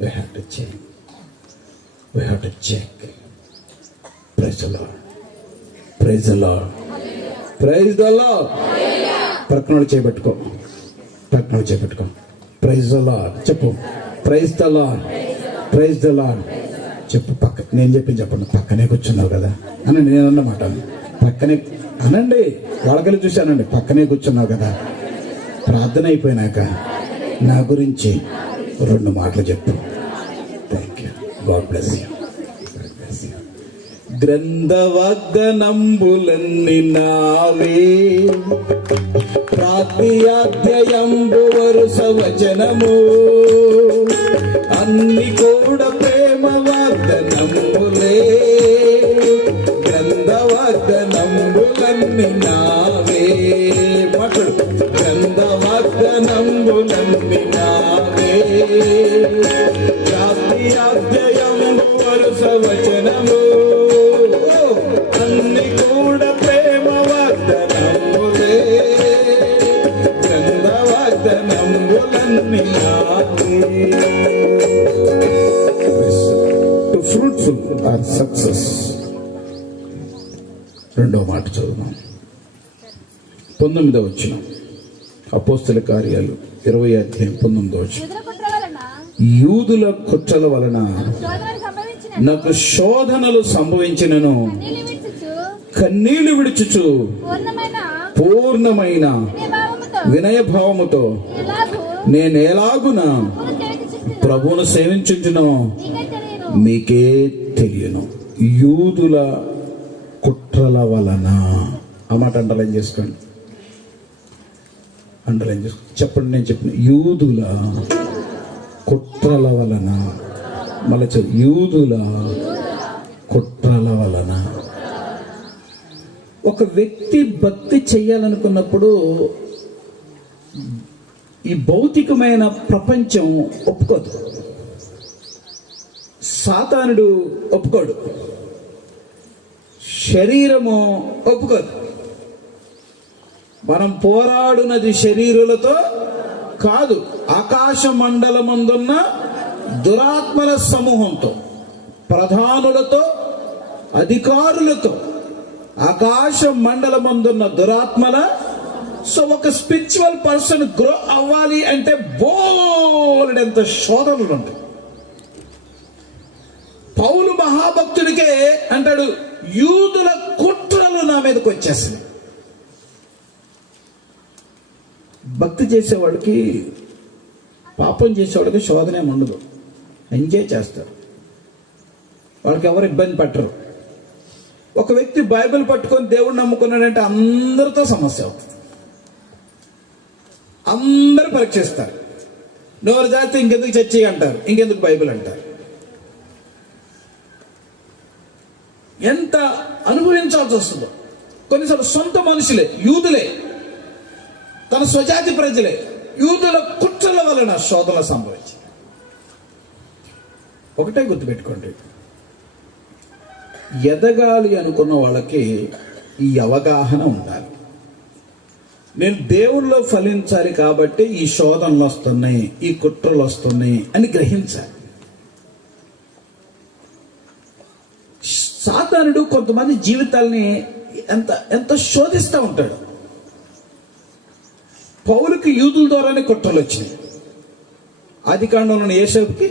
we have to check. Praise the Lord. Praise the Lord. Praise the Lord. ప్రక్కన చేపెట్టుకో. ప్రైజ్ ద లార్డ్ చెప్పు. Praise the lord, praise the Lord. చెప్పు పక్క, నేను చెప్పింది చెప్పండి. పక్కనే కూర్చున్నావు కదా అనండి. నేను అన్నమాట పక్కనే అనండి. వాళ్ళకెళ్ళి చూశానండి. పక్కనే కూర్చున్నావు కదా, ప్రార్థన అయిపోయినాక నా గురించి 2 మాటలు చెప్పు. Thank you. God bless you. గ్రంథ వాగ్దానంబులన్నీ నావే, ప్రార్థ్యాధ్యయంబు వరుస వచనము, అన్ని కూడా ప్రేమ వాగ్దానంబులే. గ్రంథ వాగ్దానంబులన్నీ నావే, మాట్లాడు. గ్రంథ వాగ్దానంబులన్నీ నావే, ప్రార్థ్యాధ్యయంబు వరుస వచనము, అన్ని కూడా ప్రేమ వాగ్దానంబులే. గ్రంథ వాగ్దానంబులన్నీ నావే. To fruitful or success. 2వ మాట చదువుదాం. 19వ వచనం, అపోస్తల కార్యాలు 20వ అధ్యాయం 19వ వచనం. యూదుల కుట్రల వలన నాకు శోధనలు సంభవించినను, కన్నీళ్లు విడుచుచు పూర్ణమైన వినయభావముతో నేను ఎలాగున ప్రభువును సేవించుచునో మీకే తెలియను. యూదుల కుట్రల వలన. ఆ మాట అండర్లైన్ చేసుకోండి, అండర్లైన్ చేసుకోండి. చెప్పండి, నేను చెప్పిన యూదుల కుట్రల వలన. మళ్ళీ యూదుల కుట్రల వలన. ఒక వ్యక్తి భక్తి చెయ్యాలనుకున్నప్పుడు ఈ భౌతికమైన ప్రపంచం ఒప్పుకోదు, సాతానుడు ఒప్పుకోడు, శరీరము ఒప్పుకోదు. మనం పోరాడునది శరీరులతో కాదు, ఆకాశ మండలమందున్న దురాత్మల సమూహంతో, ప్రధానులతో, అధికారులతో. ఆకాశ మండలమందున్న దురాత్మల. సో ఒక స్పిరిచువల్ పర్సన్ గ్రో అవ్వాలి అంటే బోలెడంత శోధనలు ఉంటాయి. పౌలు మహాభక్తుడికే అంటాడు, యూదుల కుట్రలు నా మీదకి వచ్చేస్తాయి. భక్తి చేసేవాడికి, పాపం చేసేవాడికి శోధన ఏమి ఉండదు, ఎంజాయ్ చేస్తారు, వాళ్ళకి ఎవరు ఇబ్బంది పెట్టరు. ఒక వ్యక్తి బైబిల్ పట్టుకొని దేవుడిని నమ్ముకున్నాడంటే అందరితో సమస్య అవుతుంది, అందరూ పరీక్షిస్తారు. నోరు జాతి ఇంకెందుకు చర్చి అంటారు, ఇంకెందుకు బైబిల్ అంటారు. ఎంత అనుభవించాల్సి వస్తుందో. కొన్నిసార్లు సొంత మనుషులే, యూదులే, తన స్వజాతి ప్రజలే యూదుల కుట్రల వలన శోధన సంభవించి. ఒకటే గుర్తుపెట్టుకోండి, ఎదగాలి అనుకున్న వాళ్ళకి ఈ అవగాహన ఉండాలి. నేను దేవుల్లో ఫలించాలి కాబట్టి ఈ శోధనలు వస్తున్నాయి, ఈ కుట్రలు వస్తున్నాయి అని గ్రహించాలి. సాతానుడు కొంతమంది జీవితాల్ని ఎంత శోధిస్తూ ఉంటాడు. పౌలుకి యూదుల ద్వారానే కుట్రలు వచ్చినాయి. ఆదికాండంలో ఏసేపుకి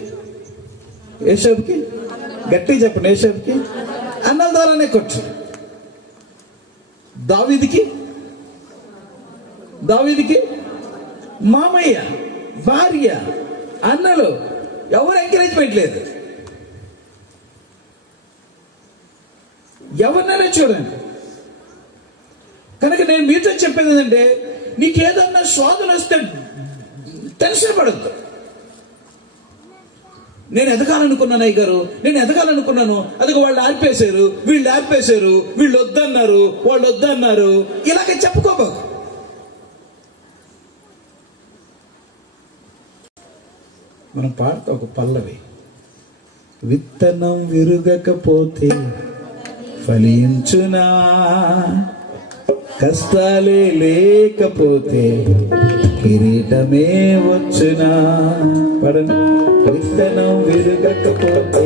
గట్టిగా చెప్పండి, ఏసేపుకి అన్నల ద్వారానే కుట్ర. దావీదుకి మామయ్య, భార్య, అన్నలు ఎవరు ఎంకరేజ్మెంట్ లేదు. ఎవరినైనా చూడండి. కనుక నేను మీతో చెప్పేది ఏంటంటే, నీకేదన్నా శోధన వస్తే టెన్షన్ పడద్దు. నేను ఎదగాలనుకున్నాను అయ్యగారు, నేను ఎదగాలనుకున్నాను, అదిగో వాళ్ళు ఆర్పేశారు, వీళ్ళు ఆర్పేశారు, వీళ్ళు వద్దన్నారు, వాళ్ళు వద్దన్నారు, ఇలాగ చెప్పుకోబాకు. మనం పాడతా ఒక పల్లవి, విత్తనం విరుగకపోతే ఫలించునా, కష్టాలే లేకపోతే కిరీటమే వచ్చునా. పడండి. విత్తనం విరగకపోతే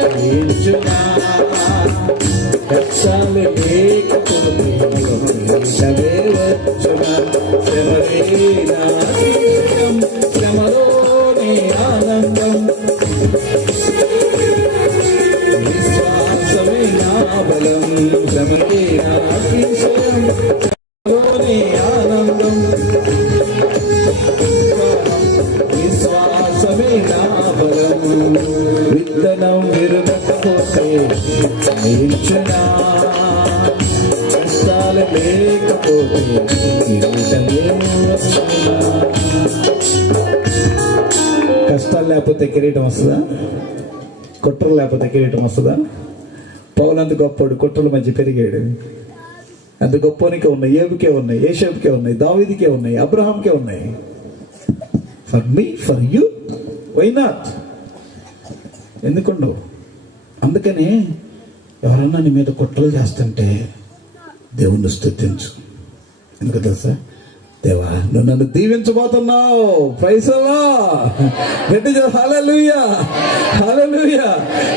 ఫలించునా, కష్టాలే లేకపోతే కిరీటమే వచ్చునా. శ్రమలోనే ఆనందం నిరీక్షణ కష్టాలు లేకపోతే కిరీటమేమో వచ్చునా. కష్టాలు లేకపోతే కిరీటం వస్తుందా? కుట్రలు లేకపోతే కిరీటం వస్తుందా? పౌలు అంత గొప్పడు, కుట్రల మధ్య పెరిగాడు. అంత గొప్పనికే ఉన్నాయి, ఏబుకే ఉన్నాయి, ఏషేబుకే ఉన్నాయి, దావీదుకే ఉన్నాయి, అబ్రహాంకే ఉన్నాయి. For me, for you, why not? ఎందుకుండవు? అందుకని ఎవరన్నా నీ మీద కుట్రలు చేస్తుంటే దేవుణ్ణి స్తుతించు. ఎందుకు తెలుసా? దేవా, నువ్వు నన్ను దీవించబోతున్నావు. Praise the lord. హల్లెలూయా, హల్లెలూయా.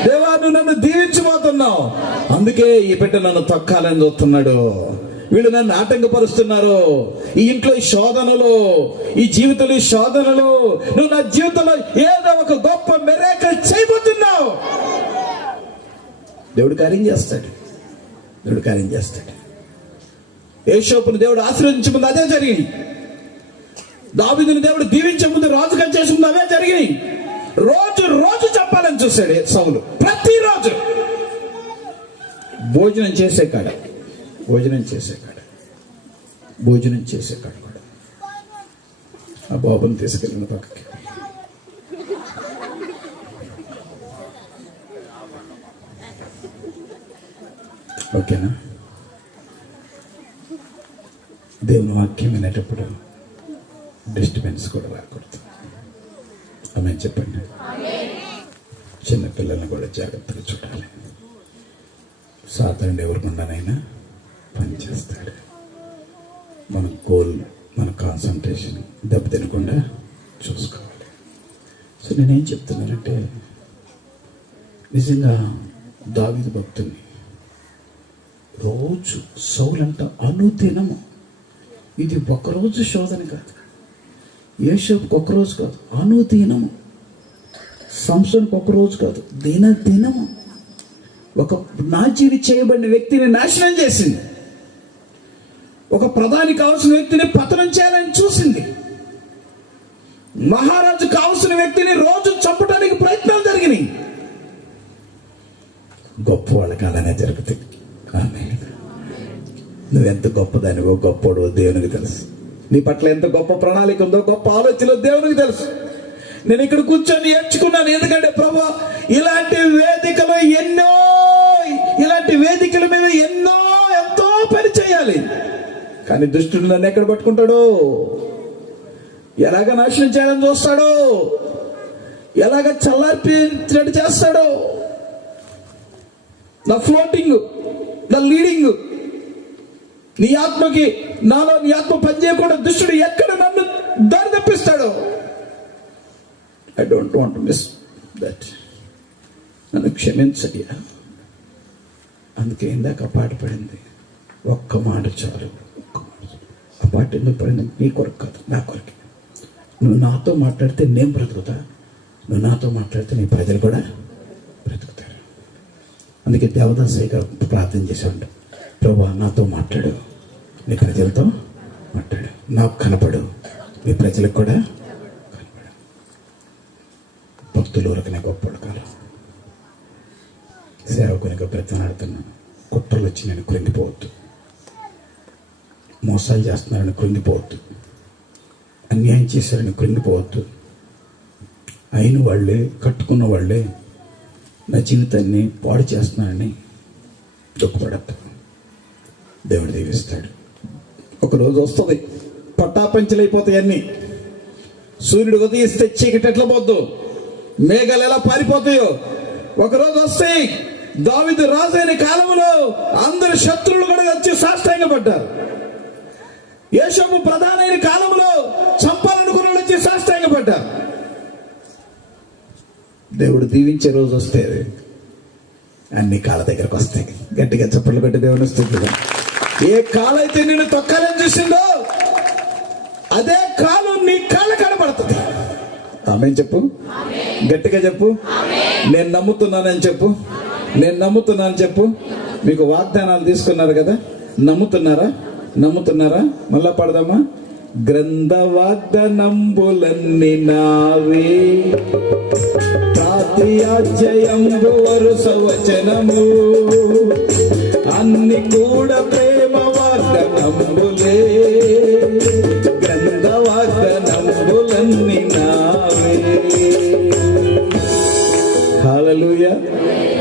దేవా, నువ్వు నన్ను దీవించబోతున్నావు. అందుకే ఈ బిడ్డ నన్ను తొక్కాలని చూస్తున్నాడు. వీళ్ళు నన్ను ఆటంకపరుస్తున్నారు. ఈ ఇంట్లో ఈ శోధనలు, ఈ జీవితంలో ఈ శోధనలు, నువ్వు నా జీవితంలో ఏదో ఒక గొప్ప మిరాకిల్ చేయబోతున్నావు. దేవుడు కార్యం చేస్తాడు. దేవుడు కార్యం చేస్తాడు. యోసేపును దేవుడు ఆశీర్వదించే ముందు అదే జరిగింది. దావీదుని దేవుడు దీవించే ముందు రాజుగా చేసే ముందు అవే జరిగినాయి. రోజు రోజు చెప్పాలని చూశాడు సౌలు. ప్రతిరోజు భోజనం చేసే కాడ కూడా ఆ బాబుని తీసుకెళ్ళిన పక్కకి. ఓకేనా? దేవుని వాక్యం వినేటప్పుడు డిస్టర్బెన్స్ కూడా రాకూడదు. ఆమేన్ చెప్పండి. చిన్నపిల్లల్ని కూడా జాగ్రత్తగా చూడాలి. సాతానుడు ఎవరికుండానైనా పనిచేస్తాడు. మన గోల్, మన కాన్సన్ట్రేషన్ దెబ్బతినకుండా చూసుకోవాలి. సో నేనేం చెప్తున్నానంటే, నిజంగా దావీదు భక్తుని రోజు సౌలంట అనుదినము, ఇది ఒక్కరోజు శోధన కాదు, యోసేపుకి ఒక్కరోజు కాదు, అనుదినము, సంసోనుకి ఒక్కరోజు కాదు, దినము ఒక నాజీవి చేయబడిన వ్యక్తిని నాశనం చేసింది. ఒక ప్రధాని కావాల్సిన వ్యక్తిని పతనం చేయాలని చూసింది. మహారాజు కావాల్సిన వ్యక్తిని రోజు చంపడానికి ప్రయత్నాలు జరిగినాయి. గొప్ప వాళ్ళకి అలానే జరుగుతుంది. ఆమేన్. నువ్వెంత గొప్పదానివో, గొప్పోడో దేవునికి తెలుసు. నీ పట్ల ఎంత గొప్ప ప్రణాళిక ఉందో, గొప్ప ఆలోచనలో దేవునికి తెలుసు. నేను ఇక్కడ కూర్చొని ఏడ్చుకున్నాను. ఎందుకంటే ప్రభు, ఇలాంటి వేదికల మీద ఎంతో పని చేయాలి. కానీ దుష్టుడు నన్ను ఎక్కడ పట్టుకుంటాడో, ఎలాగ నాశనం చేయాలని చూస్తాడో, ఎలాగ చల్లార్పినట్టు చేస్తాడో, నా ఫ్లోటింగ్, నా లీడింగ్, నీ ఆత్మకి, నాలో నీ ఆత్మ పనిచేయకుండా దుష్టుడు ఎక్కడ నన్ను దారి తప్పిస్తాడో. I don't want to miss that. నన్ను క్షమించయ్యా. అందుకే ఇందాక ఆ పాట పడింది, ఒక్క మాట చాలు. ఆ పాట ఎందుకు పడింది? నీ కొరకు కాదు, నా కొరకే. నువ్వు నాతో మాట్లాడితే నేను బ్రతుకుతా, నువ్వు నాతో మాట్లాడితే నీ ప్రజలు కూడా బ్రతుకుతారు. అందుకే దేవదాసయ్య ప్రార్థన చేసేవాడు, ప్రభా నాతో మాట్లాడు, నీ ప్రజలతో మాట్లాడు, నాకు కనపడు, నీ ప్రజలకు కూడా కనపడు. భక్తులు ఊరకనే గొప్పడు కాలం. సేవకునిగా బ్రతనాడుతున్నాను. కుట్రలు వచ్చి నేను కృంగిపోవద్దు, మోసాలు చేస్తున్నారని కృంగిపోవద్దు, అన్యాయం చేశారని కృంగిపోవద్దు. అయిన వాళ్ళే, కట్టుకున్న వాళ్ళే నా జీవితాన్ని పాడు చేస్తున్నారని దుఃఖపడద్దు. దేవుడు దీవిస్తాడు. ఒకరోజు వస్తుంది, పట్టాపంచలైపోతాయి అన్నీ. సూర్యుడు ఉదయిస్తే చీకటి ఎట్లా పోద్దు, మేఘాలు ఎలా పారిపోతాయో ఒకరోజు వస్తాయి. దావీదు రాజైన కాలంలో అందరు శత్రువులు కూడా వచ్చి సాష్టాంగపడ్డారు. యోసేపు ప్రధానైన కాలంలో చంపాలనుకున్న వచ్చి సాష్టాంగపడ్డారు. దేవుడు దీవించే రోజు వస్తే అన్ని కాళ్ళ దగ్గరకు వస్తాయి. గట్టిగా చప్పట్లు పెట్టి దేవుని స్తుతిద్దాం. ఏ కాలైతే నిన్ను తొక్కాలని చూసిందో అదే కాలం నీ కాళ్ళ కనబడుతుంది. ఆమేన్ చెప్పు, గట్టిగా చెప్పు. నేను నమ్ముతున్నానని చెప్పు, నేను నమ్ముతున్నాను చెప్పు. మీకు వాగ్దానాలు తీసుకున్నారు కదా, నమ్ముతున్నారా? మళ్ళా పడదామా? గ్రంథ వాగ్దానంబులన్నీ నావే, ప్రతి అధ్యాయంబు వరుస వచనము, అన్ని కూడా ప్రేమ వాగ్దానంబులే, గ్రంథ వాగ్దానంబులన్నీ నావే. హల్లెలూయా,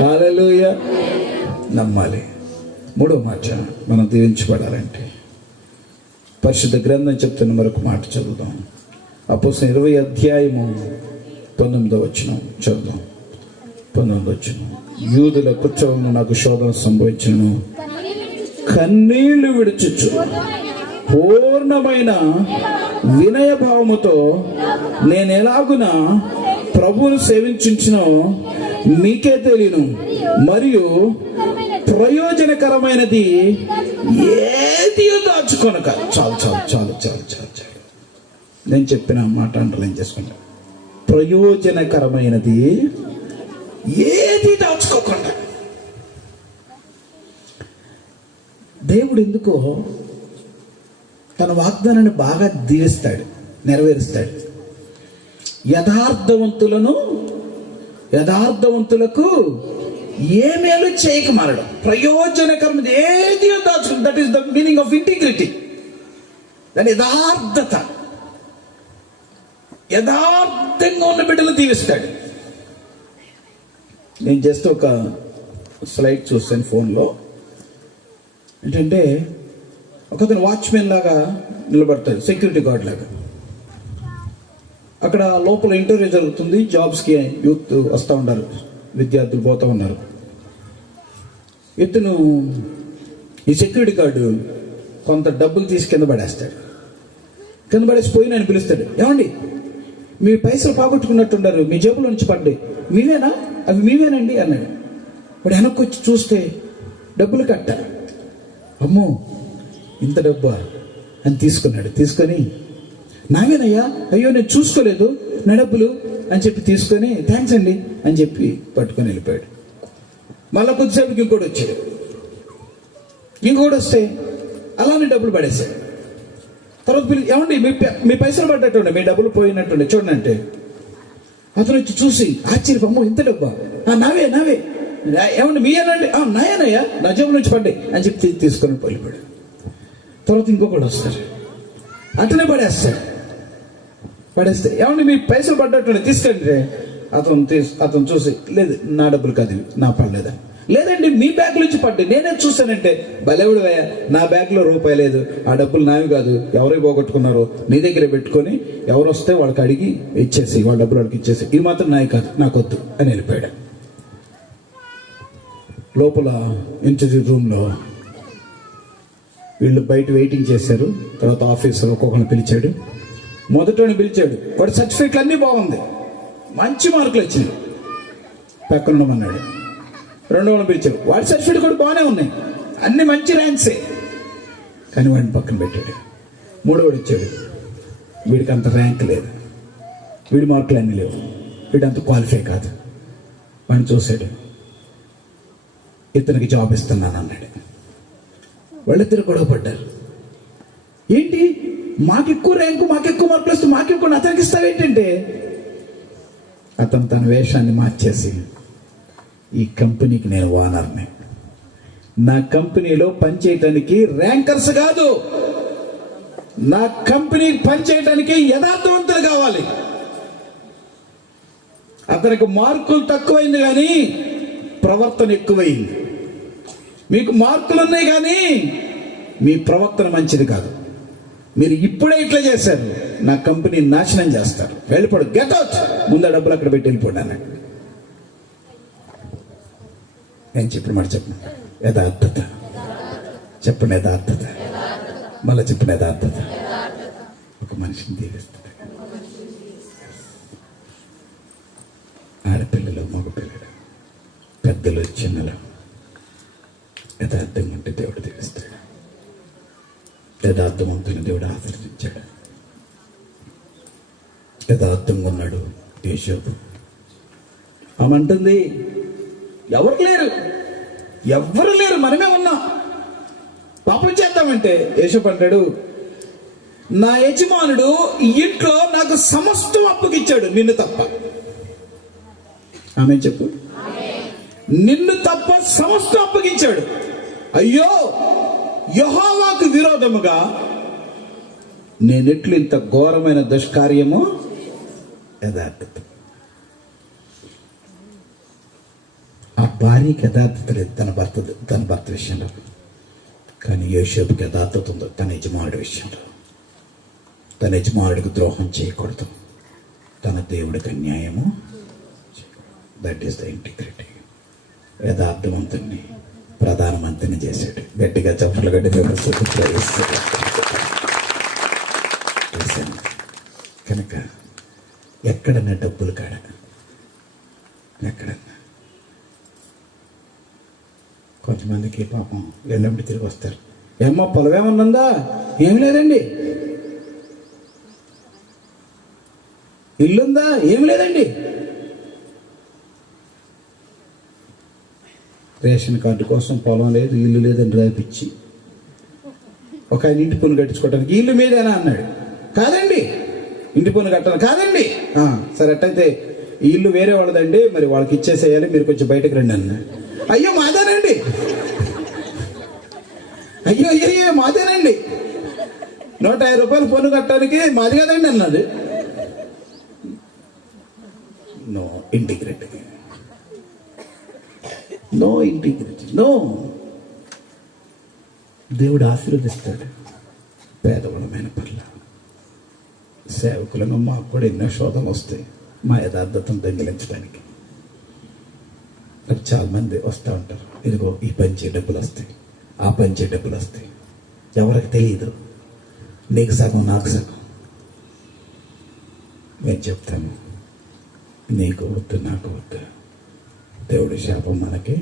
హల్లెలూయా. నమ్మాలి. మూడో మాట, మనం దీవించబడాలంటే పరిశుద్ధ గ్రంథం చెప్తున్న మరొక మాట చదువుదాం. అపోస్తలుల 20 అధ్యాయము 19వ వచనం చదువుదాం. 19వ వచనం. యూదుల కుట్రవలన నాకు శోధన సంభవించును, కన్నీళ్లు విడుచుచు పూర్ణమైన వినయభావముతో నేను ఎలాగున ప్రభువును సేవించునో మీకే తెలియను, మరియు ప్రయోజనకరమైనది ఏది దాచుకొనక. చాలు చాలు చాలు చాలు చాలు చాలు. నేను చెప్పిన మాట అంటలేం చేసుకుంటా. ప్రయోజనకరమైనది ఏది దాచుకోకుండా. దేవుడు ఎందుకో తన వాగ్దానాన్ని బాగా దీవిస్తాడు, నెరవేరుస్తాడు. యథార్థవంతులకు ఏ మేలు చేయక మారడం. ప్రయోజనకరమైనది ఏది దాచుకుంది. That is the meaning of integrity. దాని యథార్థంగా ఉన్న బిడ్డలు దీవిస్తాడు. నేను జస్ట్ ఒక స్లైడ్ చూస్తాను ఫోన్లో. ఏంటంటే ఒకతను వాచ్మెన్ లాగా నిలబడతాడు, సెక్యూరిటీ గార్డ్ లాగా. అక్కడ లోపల ఇంటర్వ్యూ జరుగుతుంది, జాబ్స్కి యూత్ వస్తూ ఉన్నారు, విద్యార్థులు పోతూ ఉన్నారు. ఇతను ఈ సెక్యూరిటీ గార్డు కొంత డబ్బులు తీసి కింద పడేస్తాడు. కింద పడేసి పోయి నేను పిలుస్తాడు, ఏమండి మీ పైసలు పోగొట్టుకున్నట్టున్నారు, మీ జేబులో నుంచి పడ్డాయి, మీవేనా? అవి మీవేనండి అన్నాడు. వాడు వెనక్కి వచ్చి చూస్తే డబ్బులు కట్ట. అమ్మో ఇంత డబ్బా అని తీసుకున్నాడు. తీసుకొని నావేనయ్యా, అయ్యో నేను చూసుకోలేదు నా డబ్బులు అని చెప్పి తీసుకొని థ్యాంక్స్ అండి అని చెప్పి పట్టుకొని వెళ్ళిపోయాడు. మళ్ళీ కొద్దిసేపుకి ఇంకోటి వచ్చాడు. ఇంకోటి వస్తే అలానే డబ్బులు పడేశాడు. తర్వాత ఏమండి మీ పైసలు పడ్డట్టుండే, మీ డబ్బులు పోయినట్టుండే చూడండి అంటే, అతను వచ్చి చూసి ఆశ్చర్యపమ్మో ఇంత డబ్బా, నావే ఏమండి మీయేనండి, నాయనయ్యా నా జేబు నుంచి పడ్డాయి అని చెప్పి తీసుకొని వెళ్ళిపోయాడు. తర్వాత ఇంకొకటి వస్తారు, అట్లనే పడేస్తే ఏమండి మీ పైసలు పడ్డట్టు తీసుకుంటే అతను చూసి లేదు నా డబ్బులు కాదు నా పడలేదా, లేదండి మీ బ్యాగ్ నుంచి పడ్డాయి నేనే చూసానంటే, భలేవుడు అయ్యా నా బ్యాగ్లో రూపాయి లేదు, ఆ డబ్బులు నావి కాదు, ఎవరే పోగొట్టుకున్నారో నీ దగ్గరే పెట్టుకొని ఎవరు వస్తే వాళ్ళకి అడిగి ఇచ్చేసి వాళ్ళ డబ్బులు వాళ్ళకి ఇచ్చేసి, ఇది మాత్రం నాయి కాదు నాకొద్దు అని వెళ్ళిపోయాడు. లోపల ఇంటర్వ్యూ రూమ్లో వీళ్ళు బయట వెయిటింగ్ చేశారు. తర్వాత ఆఫీసర్ ఒక్కొక్కరిని పిలిచాడు. మొదటని పిలిచాడు, వాడి సర్టిఫికెట్లు అన్నీ బాగుంది, మంచి మార్కులు వచ్చినాయి, పక్కన ఉండమన్నాడు. రెండోని పిలిచాడు, వాడి సర్టిఫికెట్ కూడా బాగానే ఉన్నాయి, అన్ని మంచి ర్యాంక్సే, కానీ వాడిని పక్కన పెట్టాడు. మూడోవాడు ఇచ్చాడు, వీడికి అంత ర్యాంక్ లేదు, వీడి మార్కులు అన్నీ లేవు, వీడంత క్వాలిఫై కాదు. వాడిని చూశాడు, ఇతనికి జాబ్ ఇస్తున్నాను అన్నాడు. వాళ్ళిద్దరు గొడవ పడ్డారు. ఏంటి మాకెక్కువ ర్యాంకు, మాకెక్కువ మార్కులు వస్తే మాకెక్కువ అతనికి ఇస్తావేంటంటే, అతను తన వేషాన్ని మార్చేసి ఈ కంపెనీకి నేను ఓనర్ని, నా కంపెనీలో పనిచేయటానికి ర్యాంకర్స్ కాదు, నా కంపెనీ పనిచేయటానికి యథార్థవంతులు కావాలి. అతనికి మార్కులు తక్కువైంది కానీ ప్రవర్తన ఎక్కువైంది. మీకు మార్కులు ఉన్నాయి కానీ మీ ప్రవర్తన మంచిది కాదు. మీరు ఇప్పుడే ఇట్లా చేశారు, నా కంపెనీ నాశనం చేస్తారు, వెళ్ళిపోడు, గెట్ అవుట్, ముందు డబ్బులు అక్కడ పెట్టి వెళ్ళిపోండి అన్నాడు. నేను చెప్పిన మాట చెప్పండి, యథార్థత చెప్పండి, యథార్థత మళ్ళీ చెప్పిన యథార్థత ఒక మనిషిని దీవిస్తుంది. ఆడపిల్లలు, మగపిల్లలు, పెద్దలు, చిన్నలు యథార్థంగా ఉంటే దేవుడు దీవిస్తాడు. యథార్థవంతుని దేవుడు ఆదరించాడు. యథార్థంగా ఉన్నాడు యోసేపు. ఆమె అంటుంది, ఎవరు లేరు, మనమే ఉన్నాం, పాపం చేద్దామంటే యోసేపు అంటాడు, నా యజమానుడు ఈ ఇంట్లో నాకు సమస్తం అప్పగిచ్చాడు, నిన్ను తప్ప. ఆమె చెప్పు. నిన్ను తప్ప సమస్తం అప్పగించాడు. అయ్యో, యెహోవాకు విరోధముగా నేనెట్లు ఇంత ఘోరమైన దుష్కార్యము. యథార్థత. ఆ భార్యకి యథార్థత లేదు తన భర్త విషయంలో, కానీ యోసేపుకి యథార్థత ఉంది తన యజమానుడి విషయంలో. తన యజమానుడికి ద్రోహం చేయకూడదు, తన దేవుడికి అన్యాయము. That is the integrity. యథార్థవంతుని ప్రధానమంత్రిని చేశాడు. గట్టిగా చప్పట్లు గట్టి కనుక ఎక్కడన్నా డబ్బులు కాడ, ఎక్కడన్నా కొంతమందికి పాపం ఎల్లమ్మడి తిరిగి వస్తారు. ఏమ్మా పొలం ఏమన్నుందా? ఏమి లేదండి. ఇల్లుందా? ఏమి లేదండి. రేషన్ కార్డు కోసం పొలం లేదు, ఇల్లు లేదని రాపిచ్చి ఒక ఆయన ఇంటి పన్ను కట్టించుకోవడానికి ఇల్లు మీదేనా అన్నాడు. కాదండి. ఇంటి పన్ను కట్టాలి. కాదండి. సరే, అట్టయితే ఈ ఇల్లు వేరే వాళ్ళదండి, మరి వాళ్ళకి ఇచ్చేసేయాలి, మీరు కొంచెం బయటకు రండి అన్నాడు. అయ్యో మాదేనండి. అయ్యో అయ్యో మాదేనండి. 150 రూపాయలు పన్ను కట్టడానికి మాది కదండి అన్నాడు. No integrity. No integrity. No. దేవుడు ఆశీర్వదిస్తాడు పేదవాళ్ళమైన పట్ల. సేవకులను మాకు కూడా ఎన్నో శోధనలు వస్తాయి మా యథార్థతను దొంగిలించడానికి. చాలా మంది వస్తూ ఉంటారు, ఇదిగో ఈ పంచే డబ్బులు వస్తాయి, ఆ పంచే డబ్బులు వస్తాయి. ఎవరికి తెలియదు, నీకు సగం నాకు సగం. నేను చెప్తాను, నీకు వద్దు, నాకు వద్దు. దేవుడి శాపం మనకి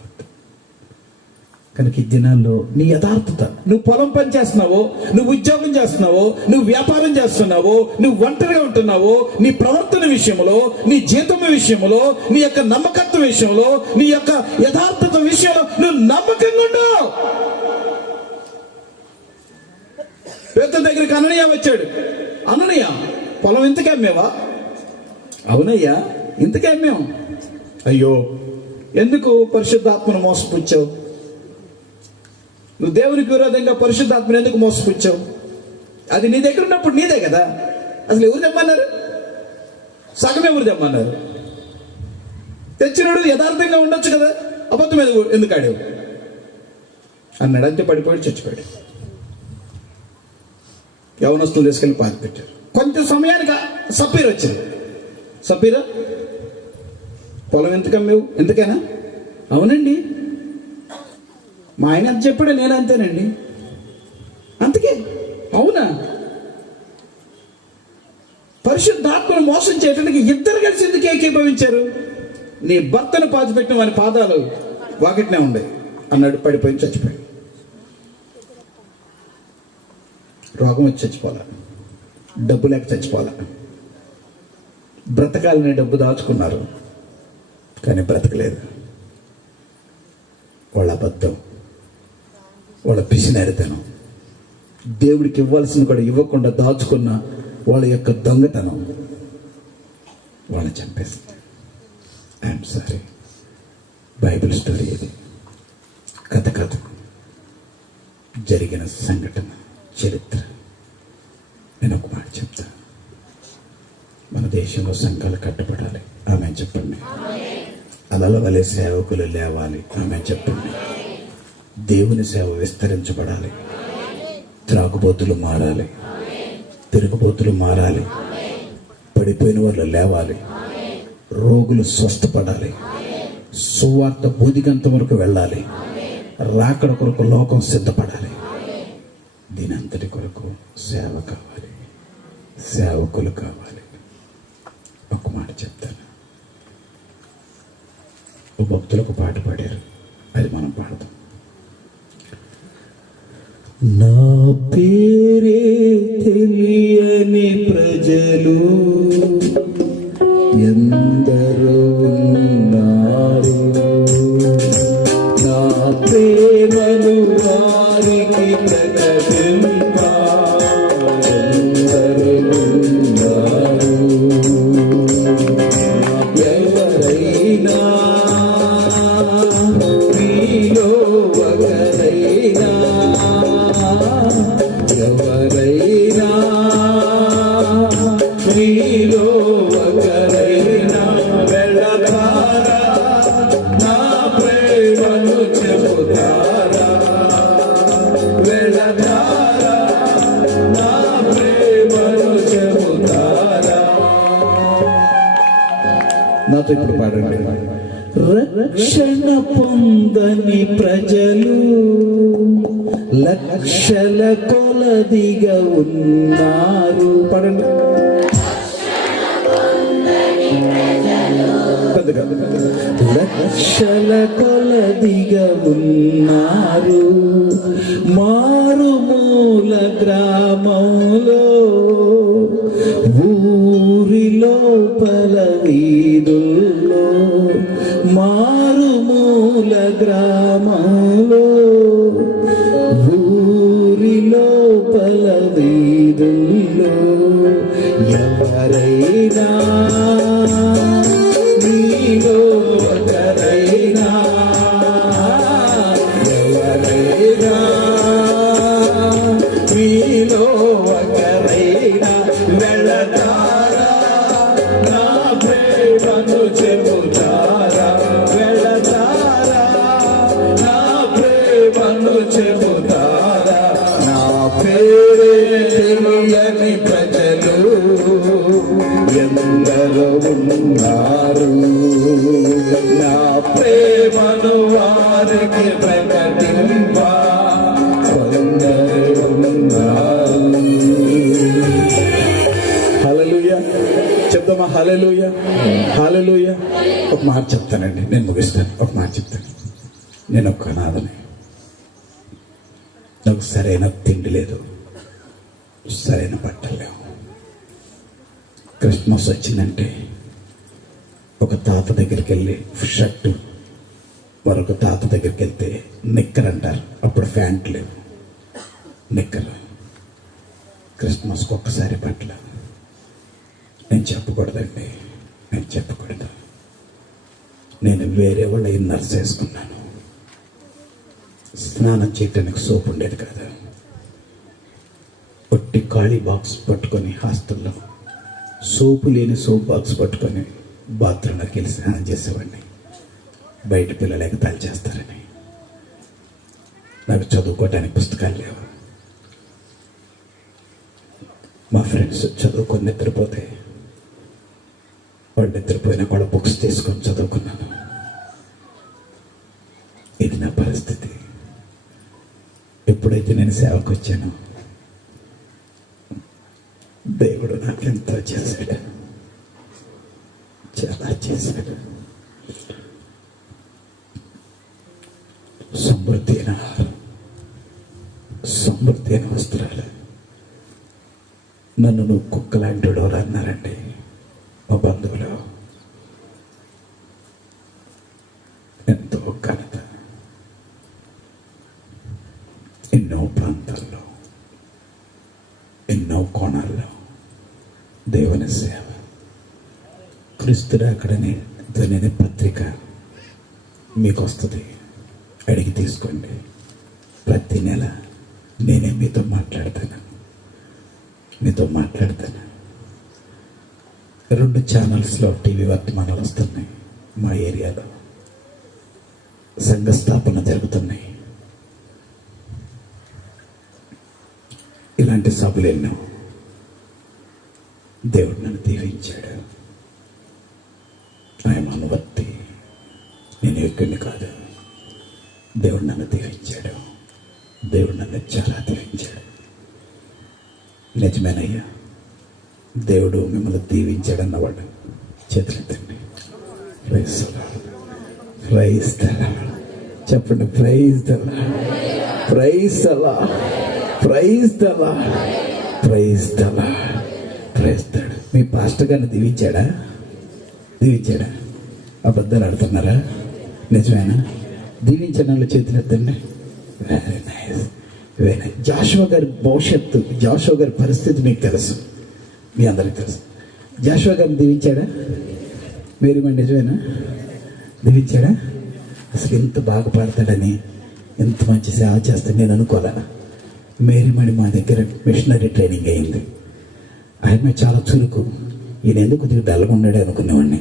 వద్దు. కనుక ఈ దినాల్లో నీ యథార్థత, నువ్వు పొలం పని చేస్తున్నావో, నువ్వు ఉద్యోగం చేస్తున్నావో, నువ్వు వ్యాపారం చేస్తున్నావో, నువ్వు ఒంటరిగా ఉంటున్నావో, నీ ప్రవర్తన విషయంలో, నీ జీతం విషయంలో, నీ యొక్క నమ్మకత్వం విషయంలో, నీ యొక్క యథార్థత విషయంలో నువ్వు నమ్మకంగా ఉండు. పేతురు దగ్గరికి అననీయ వచ్చాడు. అననీయ, పొలం ఇంతకే అమ్మేవా? అవునయ్యా, ఇంతకే అమ్మాం. అయ్యో, ఎందుకు పరిశుద్ధాత్మను మోసపుచ్చావు? నువ్వు దేవునికి విరోధంగా పరిశుద్ధాత్మను ఎందుకు మోసపుచ్చావు? అది నీ దగ్గర ఉన్నప్పుడు నీదే కదా. అసలు ఎవరు తెమ్మన్నారు? సగం ఎవరు తెమ్మన్నారు? తెచ్చినోడు యథార్థంగా ఉండొచ్చు కదా, అబద్ధం ఎందుకు ఆడావు అన్నాడు. అంతే, పడిపోయాడు, చచ్చిపోయాడు. యవనస్తులు తీసుకెళ్ళి పాతి పెట్టారు. కొంచెం సమయానికి సప్పీర్ వచ్చింది. సప్పీరా, పొలం ఎందుకు అమ్మేవు? ఎందుకైనా? అవునండి, మా ఆయన అంత చెప్పాడు, నేను అంతేనండి. అందుకే. అవునా? పరిశుద్ధాత్మను మోసం చేయడానికి ఇద్దరు కలిసి ఎందుకు ఏకీభవించారు? నీ భర్తను పాతిపెట్టిన వాని పాదాలు వాకిట్నే ఉండే అన్నాడు. పడిపోయి చచ్చిపోయాడు. రోగం వచ్చి చచ్చిపోలే, డబ్బు లేక చచ్చిపోలే. బ్రతకాలని డబ్బు దాచుకున్నారు, కానీ బ్రతకలేదు. వాళ్ళ అబద్ధం, వాళ్ళ పిసినారితనం, దేవుడికి ఇవ్వాల్సింది కూడా ఇవ్వకుండా దాచుకున్న వాళ్ళ యొక్క దొంగతనం వాళ్ళని చంపేస్తుంది. I'm sorry. బైబిల్ స్టోరీ ఇది, కథ కాదు, జరిగిన సంఘటన, చరిత్ర. నేను ఒక మాట చెప్తా, మన దేశంలో సంఘాలు కట్టబడాలి. ఆమె చెప్పండి. అలల వలె సేవకులు లేవాలి. ఆమె చెప్పండి. దేవుని సేవ విస్తరించబడాలి. త్రాగుబోతులు మారాలి, తిరుగుబోతులు మారాలి, పడిపోయిన వాళ్ళు లేవాలి, రోగులు స్వస్థపడాలి, సువార్త బూదిగంత వరకు వెళ్ళాలి, రాకడ కొరకు లోకం సిద్ధపడాలి. దీని అంతటి కొరకు సేవ కావాలి, సేవకులు కావాలి. ఒక మాట చెప్తాను. ఓ భక్తులకు పాట పాడారు, అది మనం పాడదాం. నా పేరే తెలియని ప్రజలు ఎందరో ఉన్నారు, నా ప్రేమను వారికి ప్రకటింప మీలో ఒకరైనా ఎవరైనా మీలో ఒకరైనా వెళ్ళతారా నా ప్రేమను చెబుతారా వెళ్ళతారా నా ప్రేమను చెబుతారా. నాతో ఇప్పుడు పాడండి. రక్షణ పొందని ప్రజలు లక్షల కొలదిగా ఉన్నారు. పడండి. లక్షల కొలదిగా ఉన్నారు మారుమూల గ్రామంలో ఊరిలో పల వీధుల్లో మారుమూల గ్రామంలో ఊరిలో పల వీధుల్లో ఎవరైనా మీలో ఒకరైనా ఎవరైనా మీలో ఒకరైనా వెళ్ళతారా నా ప్రేమను చెబుతారా వెళ్ళతారా నా ప్రేమను చెబుతారా. నా పేరే తెలియని ప్రజలు ఎందరో ఉన్నారు నా ప్రేమను వారికి ప్రకటింప కొందరు ఉన్నారు. హల్లెలూయా చెప్తామా? హల్లెలూయా హల్లెలూయా. ఒక మాట చెప్తానండి, నేను ముగిస్తాను. ఒక మాట చెప్తాను. నేను ఒక్క అనాథని, నాకు సరైన తిండి లేదు, సరైన బట్టలు లేవు. క్రిస్మస్ వచ్చిందంటే ఒక తాత దగ్గరికి వెళ్ళి షర్టు, మరొక తాత దగ్గరికి వెళ్తే నిక్కర్ అంటారు. అప్పుడు ప్యాంట్ లేవు, నిక్కర్. క్రిస్మస్కి ఒక్కసారి బట్టలు. నేను చెప్పకూడదండి, నేను చెప్పకూడదు. నేను వేరే వాళ్ళ ఇన్నర్స్ వేసుకున్నాను. స్నానం చేయటానికి సోప్ ఉండేది కాదు. ఒట్టి ఖాళీ బాక్స్ పట్టుకొని హాస్టల్లో సోపు లేని సోప్ బాక్స్ పట్టుకొని బాత్రూంలోకి వెళ్ళి స్నానం చేసేవాడిని. బయట పిల్లలు ఎగతాళి చేస్తారని. నాకు చదువుకోవడానికి పుస్తకాలు లేవు. మా ఫ్రెండ్స్ చదువుకొని నిద్రపోతే వాళ్ళు నిద్రపోయినా కూడా బుక్స్ తీసుకొని చదువుకున్నాను. ఇది నా పరిస్థితి. ఎప్పుడైతే నేను సేవకు వచ్చానో దేవుడు నాకెంతో చేశాడు, చాలా చేశాడు. సమృద్ధి అయిన ఆహారం, సమృద్ధి అయిన వస్త్రాలు. నన్ను నువ్వు కుక్కలాంటి వాడు అన్నారండి మా బంధువులు. ఎంతో ఘనత. ఎన్నో ప్రాంతాల్లో, ఎన్నో కోణాల్లో దేవుని సేవ. క్రీస్తుడు అక్కడనే ధ్వని పత్రిక మీకు వస్తుంది, అడిగి తీసుకోండి. ప్రతి నెల నేనే మీతో మాట్లాడతాను. 2 ఛానల్స్లో టీవీ వర్తమానాలు వస్తున్నాయి. మా ఏరియాలో సంఘ స్థాపన జరుగుతున్నాయి. ఇలాంటి సభలు ఎన్నో. దేవుడు నన్ను దీవించాడు. ఆయన అనువర్తి, నేను ఎక్కువని కాదు. దేవుడు నన్ను దీవించాడు. దేవుడు నన్ను చాలా దీవించాడు. నిజమేనయ్యా, దేవుడు మిమ్మల్ని దీవించాడు అన్నవాడు చేతులెత్తండి. Praise the lord, praise the lord. చెప్పండి, praise the lord, praise the lord, praise the lord, praise the lord, praise the lord. మీ పాస్టర్ గారిని దీవించాడా? అబద్ధాలు ఆడుతున్నారా? నిజమేనా? దీవించిన వాళ్ళు చేతులెత్తండి. Very nice, very nice. Joshua గారి భవిష్యత్తు, జాషువా గారి పరిస్థితి మీకు తెలుసు, మీ అందరికి తెలుసు. జాషువా గారిని దీవించాడా? మీరు నిజమేనా? దీవించాడా? అసలు ఇంత బాగా పాడతాడని, ఎంత మంచి సేవ చేస్తే నేను అనుకోలే. మేరీమణి మా దగ్గర మిషనరీ ట్రైనింగ్ అయింది. ఆయన చాలా చురుకు. ఈయన ఎందుకు కొద్దిగా డల్గా ఉన్నాడే అనుకునేవాడిని.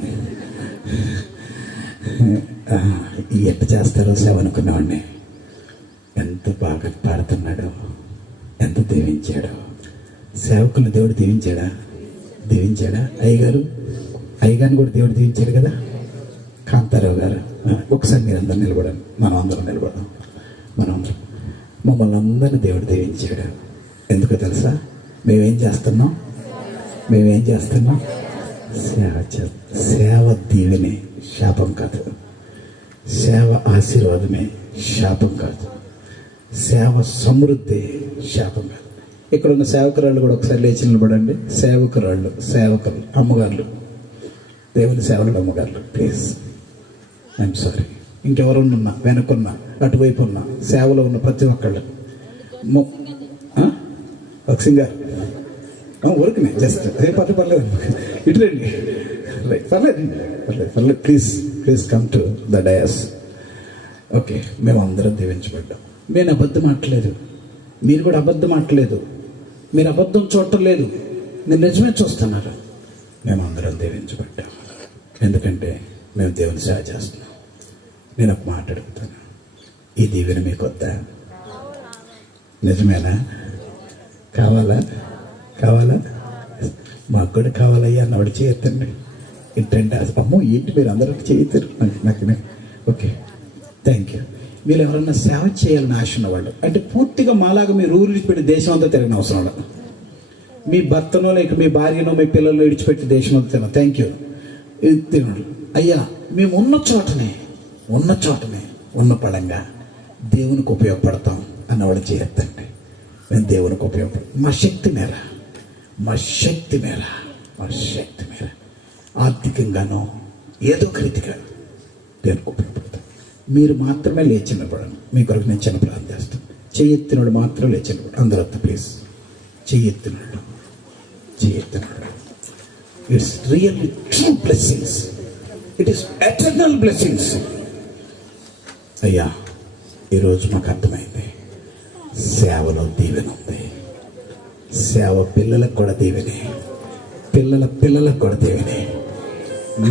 ఎట్ట చేస్తారో సేవ అనుకునేవాడిని. ఎంత బాగా పాడుతున్నాడో, ఎంత దీవించాడో. సేవకులను దేవుడు దీవించాడా? అయ్యగారిని కూడా దేవుడు దీవించాడు కదా. కాంతారావు గారు, ఒకసారి మీరు అందరూ నిలబడండి. మనం అందరం నిలబడదాం. మమ్మల్ని అందరినీ దేవుడు దీవించాడు. ఎందుకో తెలుసా? మేమేం చేస్తున్నాం? సేవ దీవెనే, శాపం కాదు. సేవ ఆశీర్వాదమే, శాపం కాదు. సేవ సమృద్ధి, శాపం కాదు. ఇక్కడ ఉన్న సేవకురాళ్ళు కూడా ఒకసారి లేచి నిలబడండి. సేవకురాళ్ళు, అమ్మగారులు, దేవుని సేవలు అమ్మగారులు, ప్లీజ్. I'm sorry. ఇంకెవరున్నా వెనకున్నా, అటువైపు ఉన్న సేవలో ఉన్న ప్రతి ఒక్కళ్ళు. ఒక సింగర్ ఊరికనే జస్ట్ పర్లేదు, ఇటు రండి. పర్లేదు. Please come to the dais. Okay, మేము అందరం దీవించబడ్డాం. నేను అబద్ధం ఆడలేదు, మీరు కూడా అబద్ధం ఆడలేదు. మీరు అబద్ధం చూడటం లేదు, నేను నిజమే చూస్తున్నారు. మేము అందరం దీవించబడ్డాం. ఎందుకంటే మేము దేవుని సేవ చేస్తున్నాం. నేను ఒక మాట అడుగుతాను, ఈ దీవెన మీకు వద్దా? నిజమేనా? కావాలా? మాకు కూడా కావాలయ్యా అన్నవాడు చేయొద్దండి. ఏంటంటే అమ్మో ఏంటి మీరు అందరూ చేయతారు నాకు. Okay, thank you. మీరు ఎవరన్నా సేవ చేయాలని ఆశ ఉన్నవాళ్ళు, అంటే పూర్తిగా మాలాగా మీరు ఊరు విడిచిపెట్టి దేశం అంతా తిరగని అవసరం లేదు. మీ భర్తనో లేక మీ భార్యనో మీ పిల్లలు విడిచిపెట్టి దేశం అంతా తిన. Thank you. తినడు అయ్యా, మేము ఉన్న చోటనే ఉన్న పడంగా దేవునికి ఉపయోగపడతాం అన్నవాళ్ళు చేయొద్దండి. మేము దేవునికి ఉపయోగపడతాం మా శక్తి మేర ఆర్థికంగానో ఏదో ఒక రీతిగా దేవునికి ఉపయోగపడతాం. మీరు మాత్రమే లేచి నిలబడండి. మీ కొరకు నేను చిన్న ప్రార్థన చేస్తాను. చెయ్యెత్తినోడు మాత్రం లేచి నిలబడు. అందరూ ప్లీజ్. చెయ్యెత్తినోడు. It's really true blessings. It is eternal blessings. అయ్యా, ఈరోజు మాకు అర్థమైంది, సేవలో దీవెన ఉంది. సేవ పిల్లలకు కూడా దీవెనే, పిల్లలకు కూడా దీవెనే.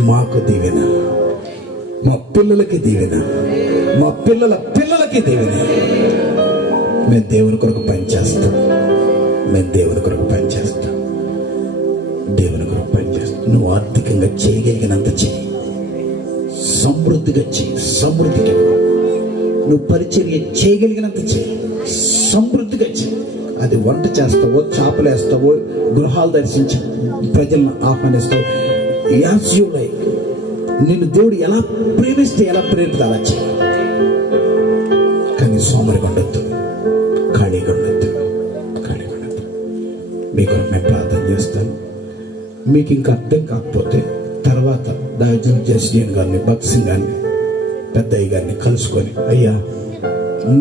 మాకు దీవెన, మా పిల్లలకి దీవెన, మా పిల్లలకి దీవెన. మేము దేవుని కొరకు పనిచేస్తాం. దేవుని కొరకు పనిచేస్తాం. నువ్వు ఆర్థికంగా చేయగలిగినంత చెయ్యి, సమృద్ధిగా. నువ్వు పరిచర్య చేయగలిగినంత చెయ్యి, సమృద్ధిగా చెయ్యి. అది వంట చేస్తావో, చేపలు వేస్తావో, గృహాలు దర్శించి ప్రజలను ఆహ్వానిస్తావు. As you like. నిన్ను దేవుడు ఎలా ప్రేమిస్తే, ఎలా ప్రేరితే అలా చెయ్యి. కానీ సోమరిగా ఉండొద్దు, ఖాళీగా ఉండొద్దు. మీకు మేము ప్రార్థన చేస్తాను. మీకు ఇంకా అర్థం కాకపోతే తర్వాత దాజన్ జస్టియన్ గారిని, భక్సింగ్ గారిని, పెద్దయ్య గారిని కలుసుకొని, అయ్యా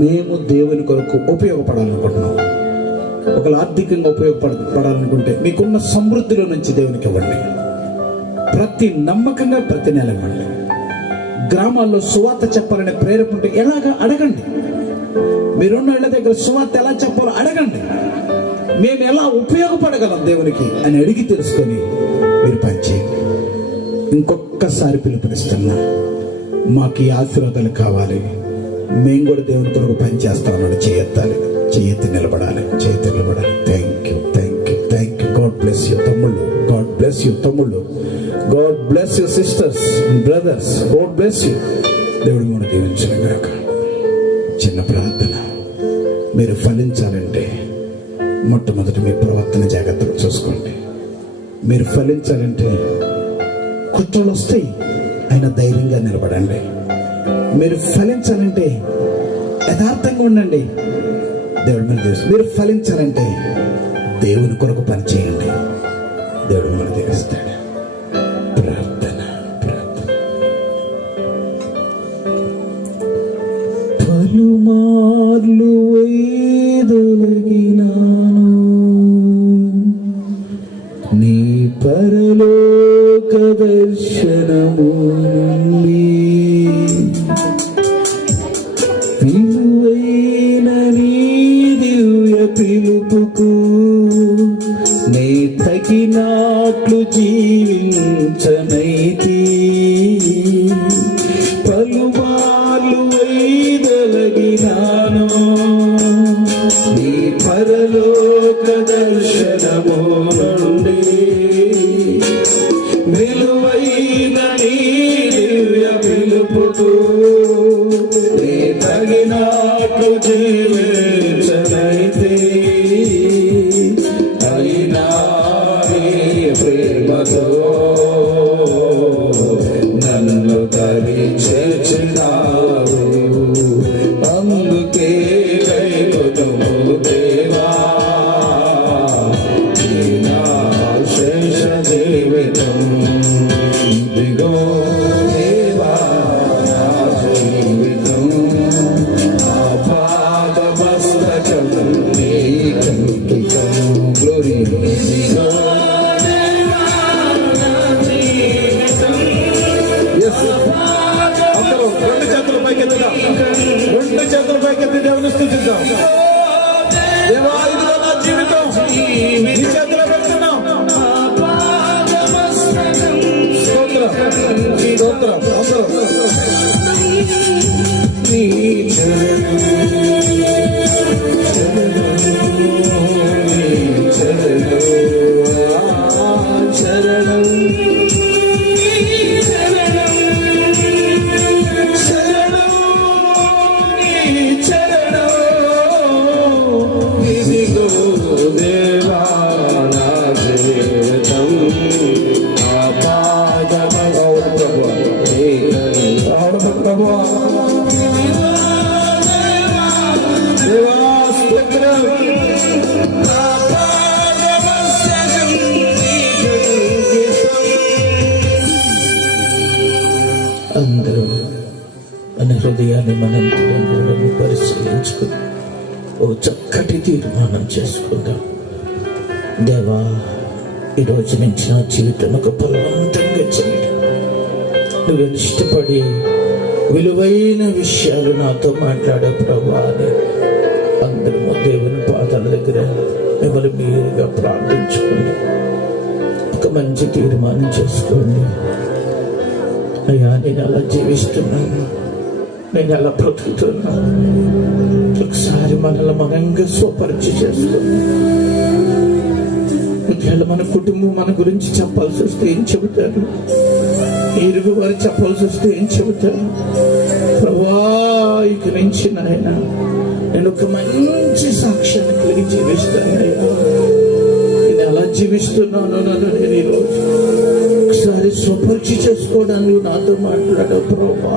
మేము దేవుని కొరకు ఉపయోగపడాలనుకుంటున్నాం. ఒకళ్ళు ఆర్థికంగా ఉపయోగపడాలనుకుంటే మీకున్న సమృద్ధిలో నుంచి దేవునికి ఇవ్వండి. నమ్మకంగా ప్రతి నెల ఇవ్వండి. గ్రామాల్లో సువార్త చెప్పాలనే ప్రేరేపణ ఎలాగా అడగండి. మీరున్న ఇళ్ళ దగ్గర సువార్త ఎలా చెప్పాలో అడగండి. మేము ఎలా ఉపయోగపడగలం దేవునికి అని అడిగి తెలుసుకొని మీరు పనిచేయండి. ఇంకొకసారి పిలుపునిస్తున్నా, మాకు ఈ ఆశీర్వాదాలు కావాలి, మేము కూడా దేవుని కొరకు పనిచేస్తామన్నాడు. చేయెత్తి నిలబడాలి. Thank you. God bless you తమ్ముళ్ళు. God bless you sisters and brothers. God bless you. దేవుడు మనం దీవించను గాక. చిన్న ప్రార్థన. మీరు ఫలించాలంటే మొట్టమొదటి మీ ప్రవర్తన జాగ్రత్తగా చూసుకోండి. మీరు ఫలించాలంటే కుట్రలు వస్తాయి, అయినా ధైర్యంగా నిలబడండి. మీరు ఫలించాలంటే యథార్థంగా ఉండండి. దేవుడు మన దీవిస్తాడు. మీరు ఫలించాలంటే దేవుని కొరకు పనిచేయండి. దేవుడు మన దీవిస్తాడు. ప్రార్థన. పలుమార్లు వైదొలగినాను నీ పరలోక దర్శనము నుండి. విలువైన నీ దివ్య పిలుపుకు నే తగినట్లు జీవించనైతి పలుమార్లు వైదొలగినాను నీ పరలోక దర్శనము నుండి విలువైన నీ దివ్య పిలుపుకు నే తగినట్లు జీవించనైతే అయినా నీ ప్రేమతో నన్ను ధరించినావు అందుకే కైకొనుము దేవా నా శేష జీవితం ఇదిగో దేవా నా జీవితం ఆపాదమస్తకం నీ కంకితం గ్లోరీ ఇదిగో రెండు చేతుల పైకెత్తి దేవుని స్తుతిద్దాం. దేవా ఇదిగో నా జీవితం నీ చేతిలో పెడుతున్నాం. స్తోత్రం స్తోత్రం అందరం. నీ చరణం చరణం అందరూ మన హృదయాన్ని మనంతరంలో పరిశీలించుకుని ఓ చక్కటి తీర్మానం చేసుకుందాం. దేవా ఈరోజు నుంచి నా జీవితం ఒక బలవంతంగా చేయండి. నువ్వు ఇష్టపడి విలువైన విషయాలు నాతో మాట్లాడే ప్రభా అని అందరము దేవుని పాదాల దగ్గర మిమ్మల్ని మీరుగా ప్రార్థించుకోండి. ఒక మంచి తీర్మానం చేసుకోండి. అయ్యా నేను అలా జీవిస్తున్నాను, నేను అలా బ్రతుకుతున్నాను. ఒకసారి మనల్ని మనంగా స్వపరిచయం చేసుకున్నాం. ఒకవేళ మన కుటుంబం మన గురించి చెప్పాల్సి వస్తే ఏం చెబుతారు? ఇరుగు వారు చెప్పాల్సి వస్తే ఏం చెబుతారు? ప్రభా ఇక నుంచి నాయన నేను ఒక మంచి సాక్ష్యాన్ని కలిగి జీవిస్తానయ్యా. నేను ఎలా జీవిస్తున్నాను నన్ను నేను ఈరోజు ఒకసారి స్వపరిచయం చేసుకోవడానికి నాతో మాట్లాడావు ప్రభా.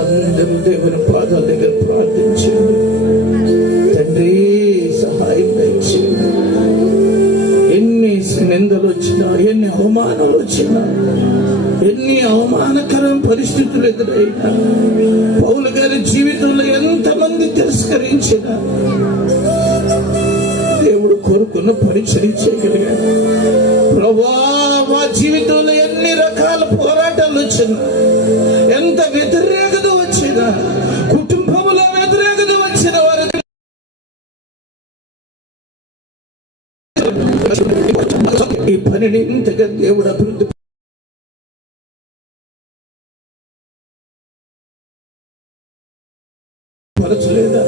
అందరూ దేవుని పాదాల దగ్గర ప్రార్థించండి. తండ్రి సహాయం దయచేయండి. ఎన్ని నిందలు వచ్చినా, ఎన్ని అవమానాలు వచ్చినా, ఎన్ని అవమానకరం పరిస్థితులు ఎదురైనా, పౌలు గారి జీవితంలో ఎంతమంది తిరస్కరించిన దేవుడు కోరుకున్న పరిచయం చేయగలిగాడు. ప్రభా మా జీవితంలో ఎన్ని రకాల పోరాటాలు వచ్చినా, ఎంత వ్యతిరేకత వచ్చినా, కుటుంబంలో వ్యతిరేకత వచ్చిన వారి ఈ పనిని ఇంతగా దేవుడు అభివృద్ధి పరచలేదా?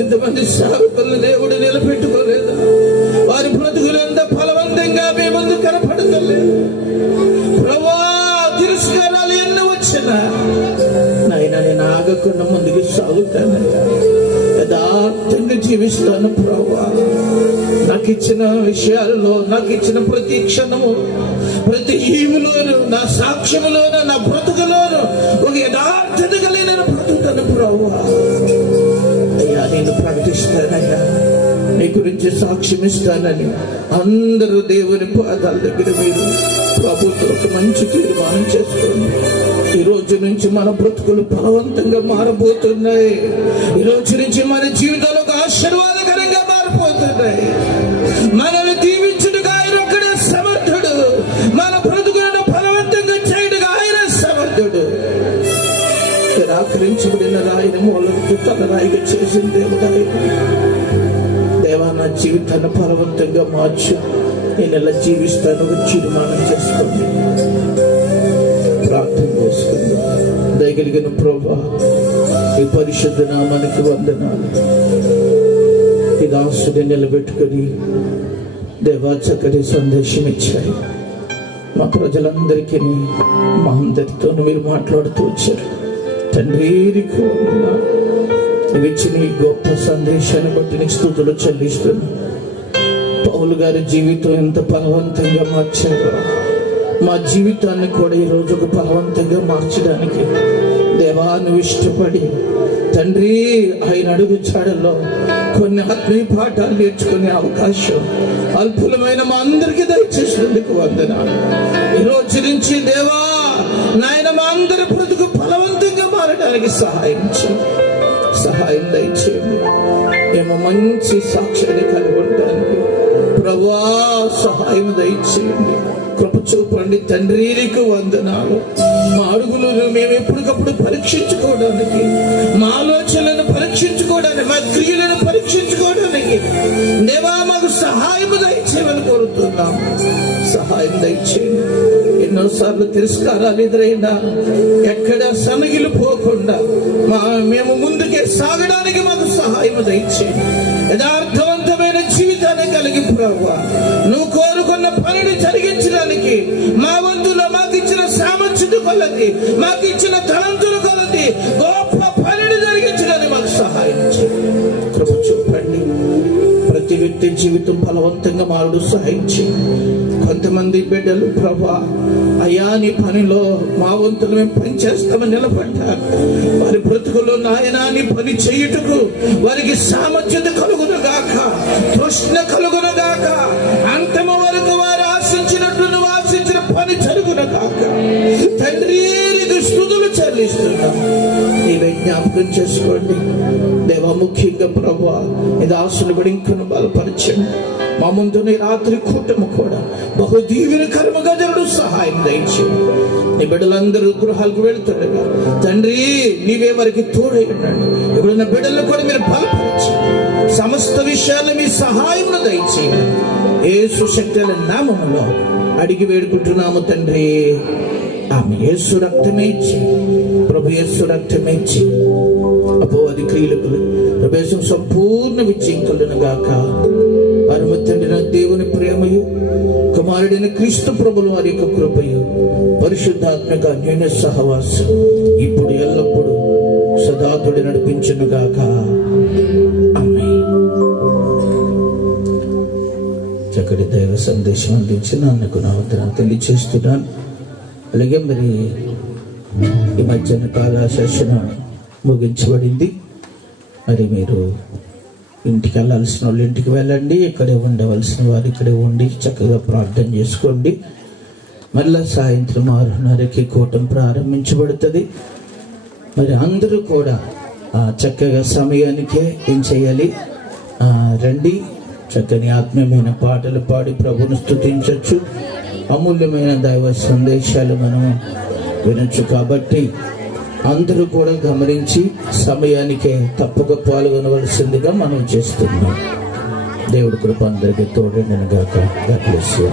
ఇంతమంది సేవకులను దేవుడు నిలబెట్టుకోలేదా? వారి బ్రతుకులు ఎంత ఫలవంతంగా మీ ముందు కనపడతలేదు. ప్రభా తిరస్కారాలు ఎన్ని వచ్చినా నాయన నేను ఆగకుండా ముందుకు సాగుతానయ్యా. యథార్థంగా జీవిస్తాను ప్రభా. నాకు ఇచ్చిన విషయాల్లో, నాకు ఇచ్చిన ప్రతి క్షణము, ప్రతి ఈవులోను, నా సాక్ష్యములోను, నా బ్రతుకులోను ఒక యథార్థత కలిగిన బ్రతుకుతాను ప్రభా. అయ్యా నేను ప్రకటిస్తానయ్యా, నీ గురించి సాక్ష్యం ఇస్తానని అందరూ దేవుని పాదాల దగ్గర మీరు ప్రభుత్వం ఒక మంచి తీర్మానం చేసుకోండి. ఈ రోజు నుంచి మన బ్రతుకులు బలవంతంగా మారబోతున్నాయి. ఈ రోజు నుంచి మన జీవితాలు ఒక ఆశీర్వాదకరంగా మారిపోతున్నాయి. మనల్ని దీవించుడుగా ఆయన ఒక్కడే సమర్థుడు. మన బ్రతుకులను బలవంతంగా చేయడుగా ఆయన సమర్థుడు. మోకరించబడిన రాయిని మూలకి తన రాయిగా చేసిన దేవుడు ఆయన. దేవా, నా జీవితాన్ని ఫలవంతంగా మార్చు. నేను ఎలా జీవిస్తాను తీర్మానం చేసుకోండి. ప్రార్థన చేసుకుంది. దయగలిగిన ప్రభువా, ఈ పరిశుద్ధ నామానికి వందనాలు. ఈ దాసుని నిలబెట్టుకుని దేవా చక్కటి సందేశం ఇచ్చారు. మా ప్రజలందరికీ మా అందరితో మీరు మాట్లాడుతూ వచ్చారు. తండ్రి, నీకు వందనాలు. నువ్వు ఇచ్చిన ఈ గొప్ప సందేశాన్ని బట్టి నీకు స్తుతులు చెల్లిస్తున్నా. పౌలు గారి జీవితం ఎంత బలవంతంగా మార్చారో మా జీవితాన్ని కూడా ఈ రోజు ఒక బలవంతంగా మార్చడానికి దేవా నువ్వు ఇష్టపడి తండ్రి ఆయన అడుగు చాడల్లో కొన్ని ఆత్మీయ పాఠాలు నేర్చుకునే అవకాశం అల్పులమైన మా అందరికీ దయచేసినందుకు వందనాలు. ఈ రోజు నుంచి దేవా నాయన మా అందరి బ్రతుకు బలవంతంగా మారడానికి సహాయం దయచేయండి. మేము మంచి సాక్ష్యాన్ని కలిగి ఉండడానికి ప్రభువా సహాయం దయచేయండి. కృప చూపండి తండ్రి, నీకు వందనాలు. మా అడుగులు మేము ఎప్పటికప్పుడు పరీక్షించుకోవడానికి, మా ఆలోచనలను పరీక్షించుకోవడానికి, మా క్రియలను పరీక్షించుకోవడానికి దేవా మాకు సహాయం దయచేయమని కోరుతున్నాం. సహాయం దయచేయండి. ఎన్నోసార్లు తిరస్కారాలు ఎదురైనా ఎక్కడ సనగిలిపోకుండా మేము ముందుకే సాగడానికి మాకు సహాయం దయచేయండి. యథార్థవంతమైన జీవితాన్ని కలిగి ప్రభువా నువ్వు కోరుకున్న పనిని జరిగించడానికి మా వంతులో మాకు ఇచ్చిన సామర్థ్యత కొలది, మాకు ఇచ్చిన తలంతుల కొలది గొప్ప పనిని జరిగించడానికి మాకు సహాయం చేయండి. కృప చూపండి. ప్రతి వ్యక్తి జీవితం బలవంతంగా మారుడు సహాయం చేయండి. కొంతమంది బిడ్డలు ప్రభా అయ్యా నీ పనిలో మా వంతులు మేము పని చేస్తామని నిలబడ్డారు. వారి బ్రతుకులు నాయనా నీ పని చేయుటకు వారికి సామర్థ్యత కలుగును గాక, తృష్ణ కలుగును గాక, అంతము వరకు వారు ఆశించినట్లు నువ్వు ఆశించిన పని జరుగును గాక. తండ్రి, నీకు స్తుతులు చెల్లిస్తున్నాం. నీవే జ్ఞాపకం చేసుకోండి దేవా. ముఖ్యంగా ప్రభువా ఈ దాసుని కూడా ఇంకను బలపరచండి. మా ముందు నీ రాత్రి కూటము కూడా బహు దీవెనకరముగా జరుడు సహాయం దయచేయండి. నీ బిడ్డలందరూ గృహాలకు వెళుతుండగా తండ్రి నీవే వారికి తోడై ఉండండి. ఇప్పుడున్న బిడ్డలను కూడా మీరు బలపరిచి సమస్త విషయాలు మీ సహాయం దయచేయండి. యేసు శక్తుల నామములో అడిగి వేడుకుంటున్నాము తండ్రి. ఆమె యేసు రక్తమే ఇచ్చి, ప్రభు యేసు రక్తమే ఇచ్చి అపవాది క్రియలకు ప్రవేశం సంపూర్ణ విజయం గాక. పరమ తండ్రి దేవుని ప్రేమయు, కుమారుడైన క్రీస్తు ప్రభుల వారి యొక్క కృపయు, పరిశుద్ధాత్మక అన్యోన్య సహవాసం ఇప్పుడు ఎల్లప్పుడూ సదాతుడి నడిపించును గాక. ఆమేన్. చక్కటి దైవ సందేశం అందించిన అన్నకు నా వందనాలు తెలియచేస్తున్నాను. అలాగే మరి ఈ మధ్యాహ్న కాల సెషన్ ముగించబడింది. మరి మీరు ఇంటికి వెళ్ళాల్సిన వాళ్ళు ఇంటికి వెళ్ళండి, ఇక్కడే ఉండవలసిన వారు ఇక్కడే ఉండి చక్కగా ప్రార్థన చేసుకోండి. మళ్ళా సాయంత్రం 6:30కి కూటం ప్రారంభించబడుతుంది. మరి అందరూ కూడా చక్కగా సమయానికే ఏం చేయాలి, రండి. చక్కని ఆత్మీయమైన పాటలు పాడి ప్రభును స్తుతించవచ్చు. అమూల్యమైన దైవ సందేశాలు మనం వినొచ్చు. కాబట్టి అందరూ కూడా గమనించి సమయానికే తప్పక పాల్గొనవలసిందిగా మనం చేస్తున్నాం. దేవుడి కృప అందరికీ తోడైనగాక. God bless you.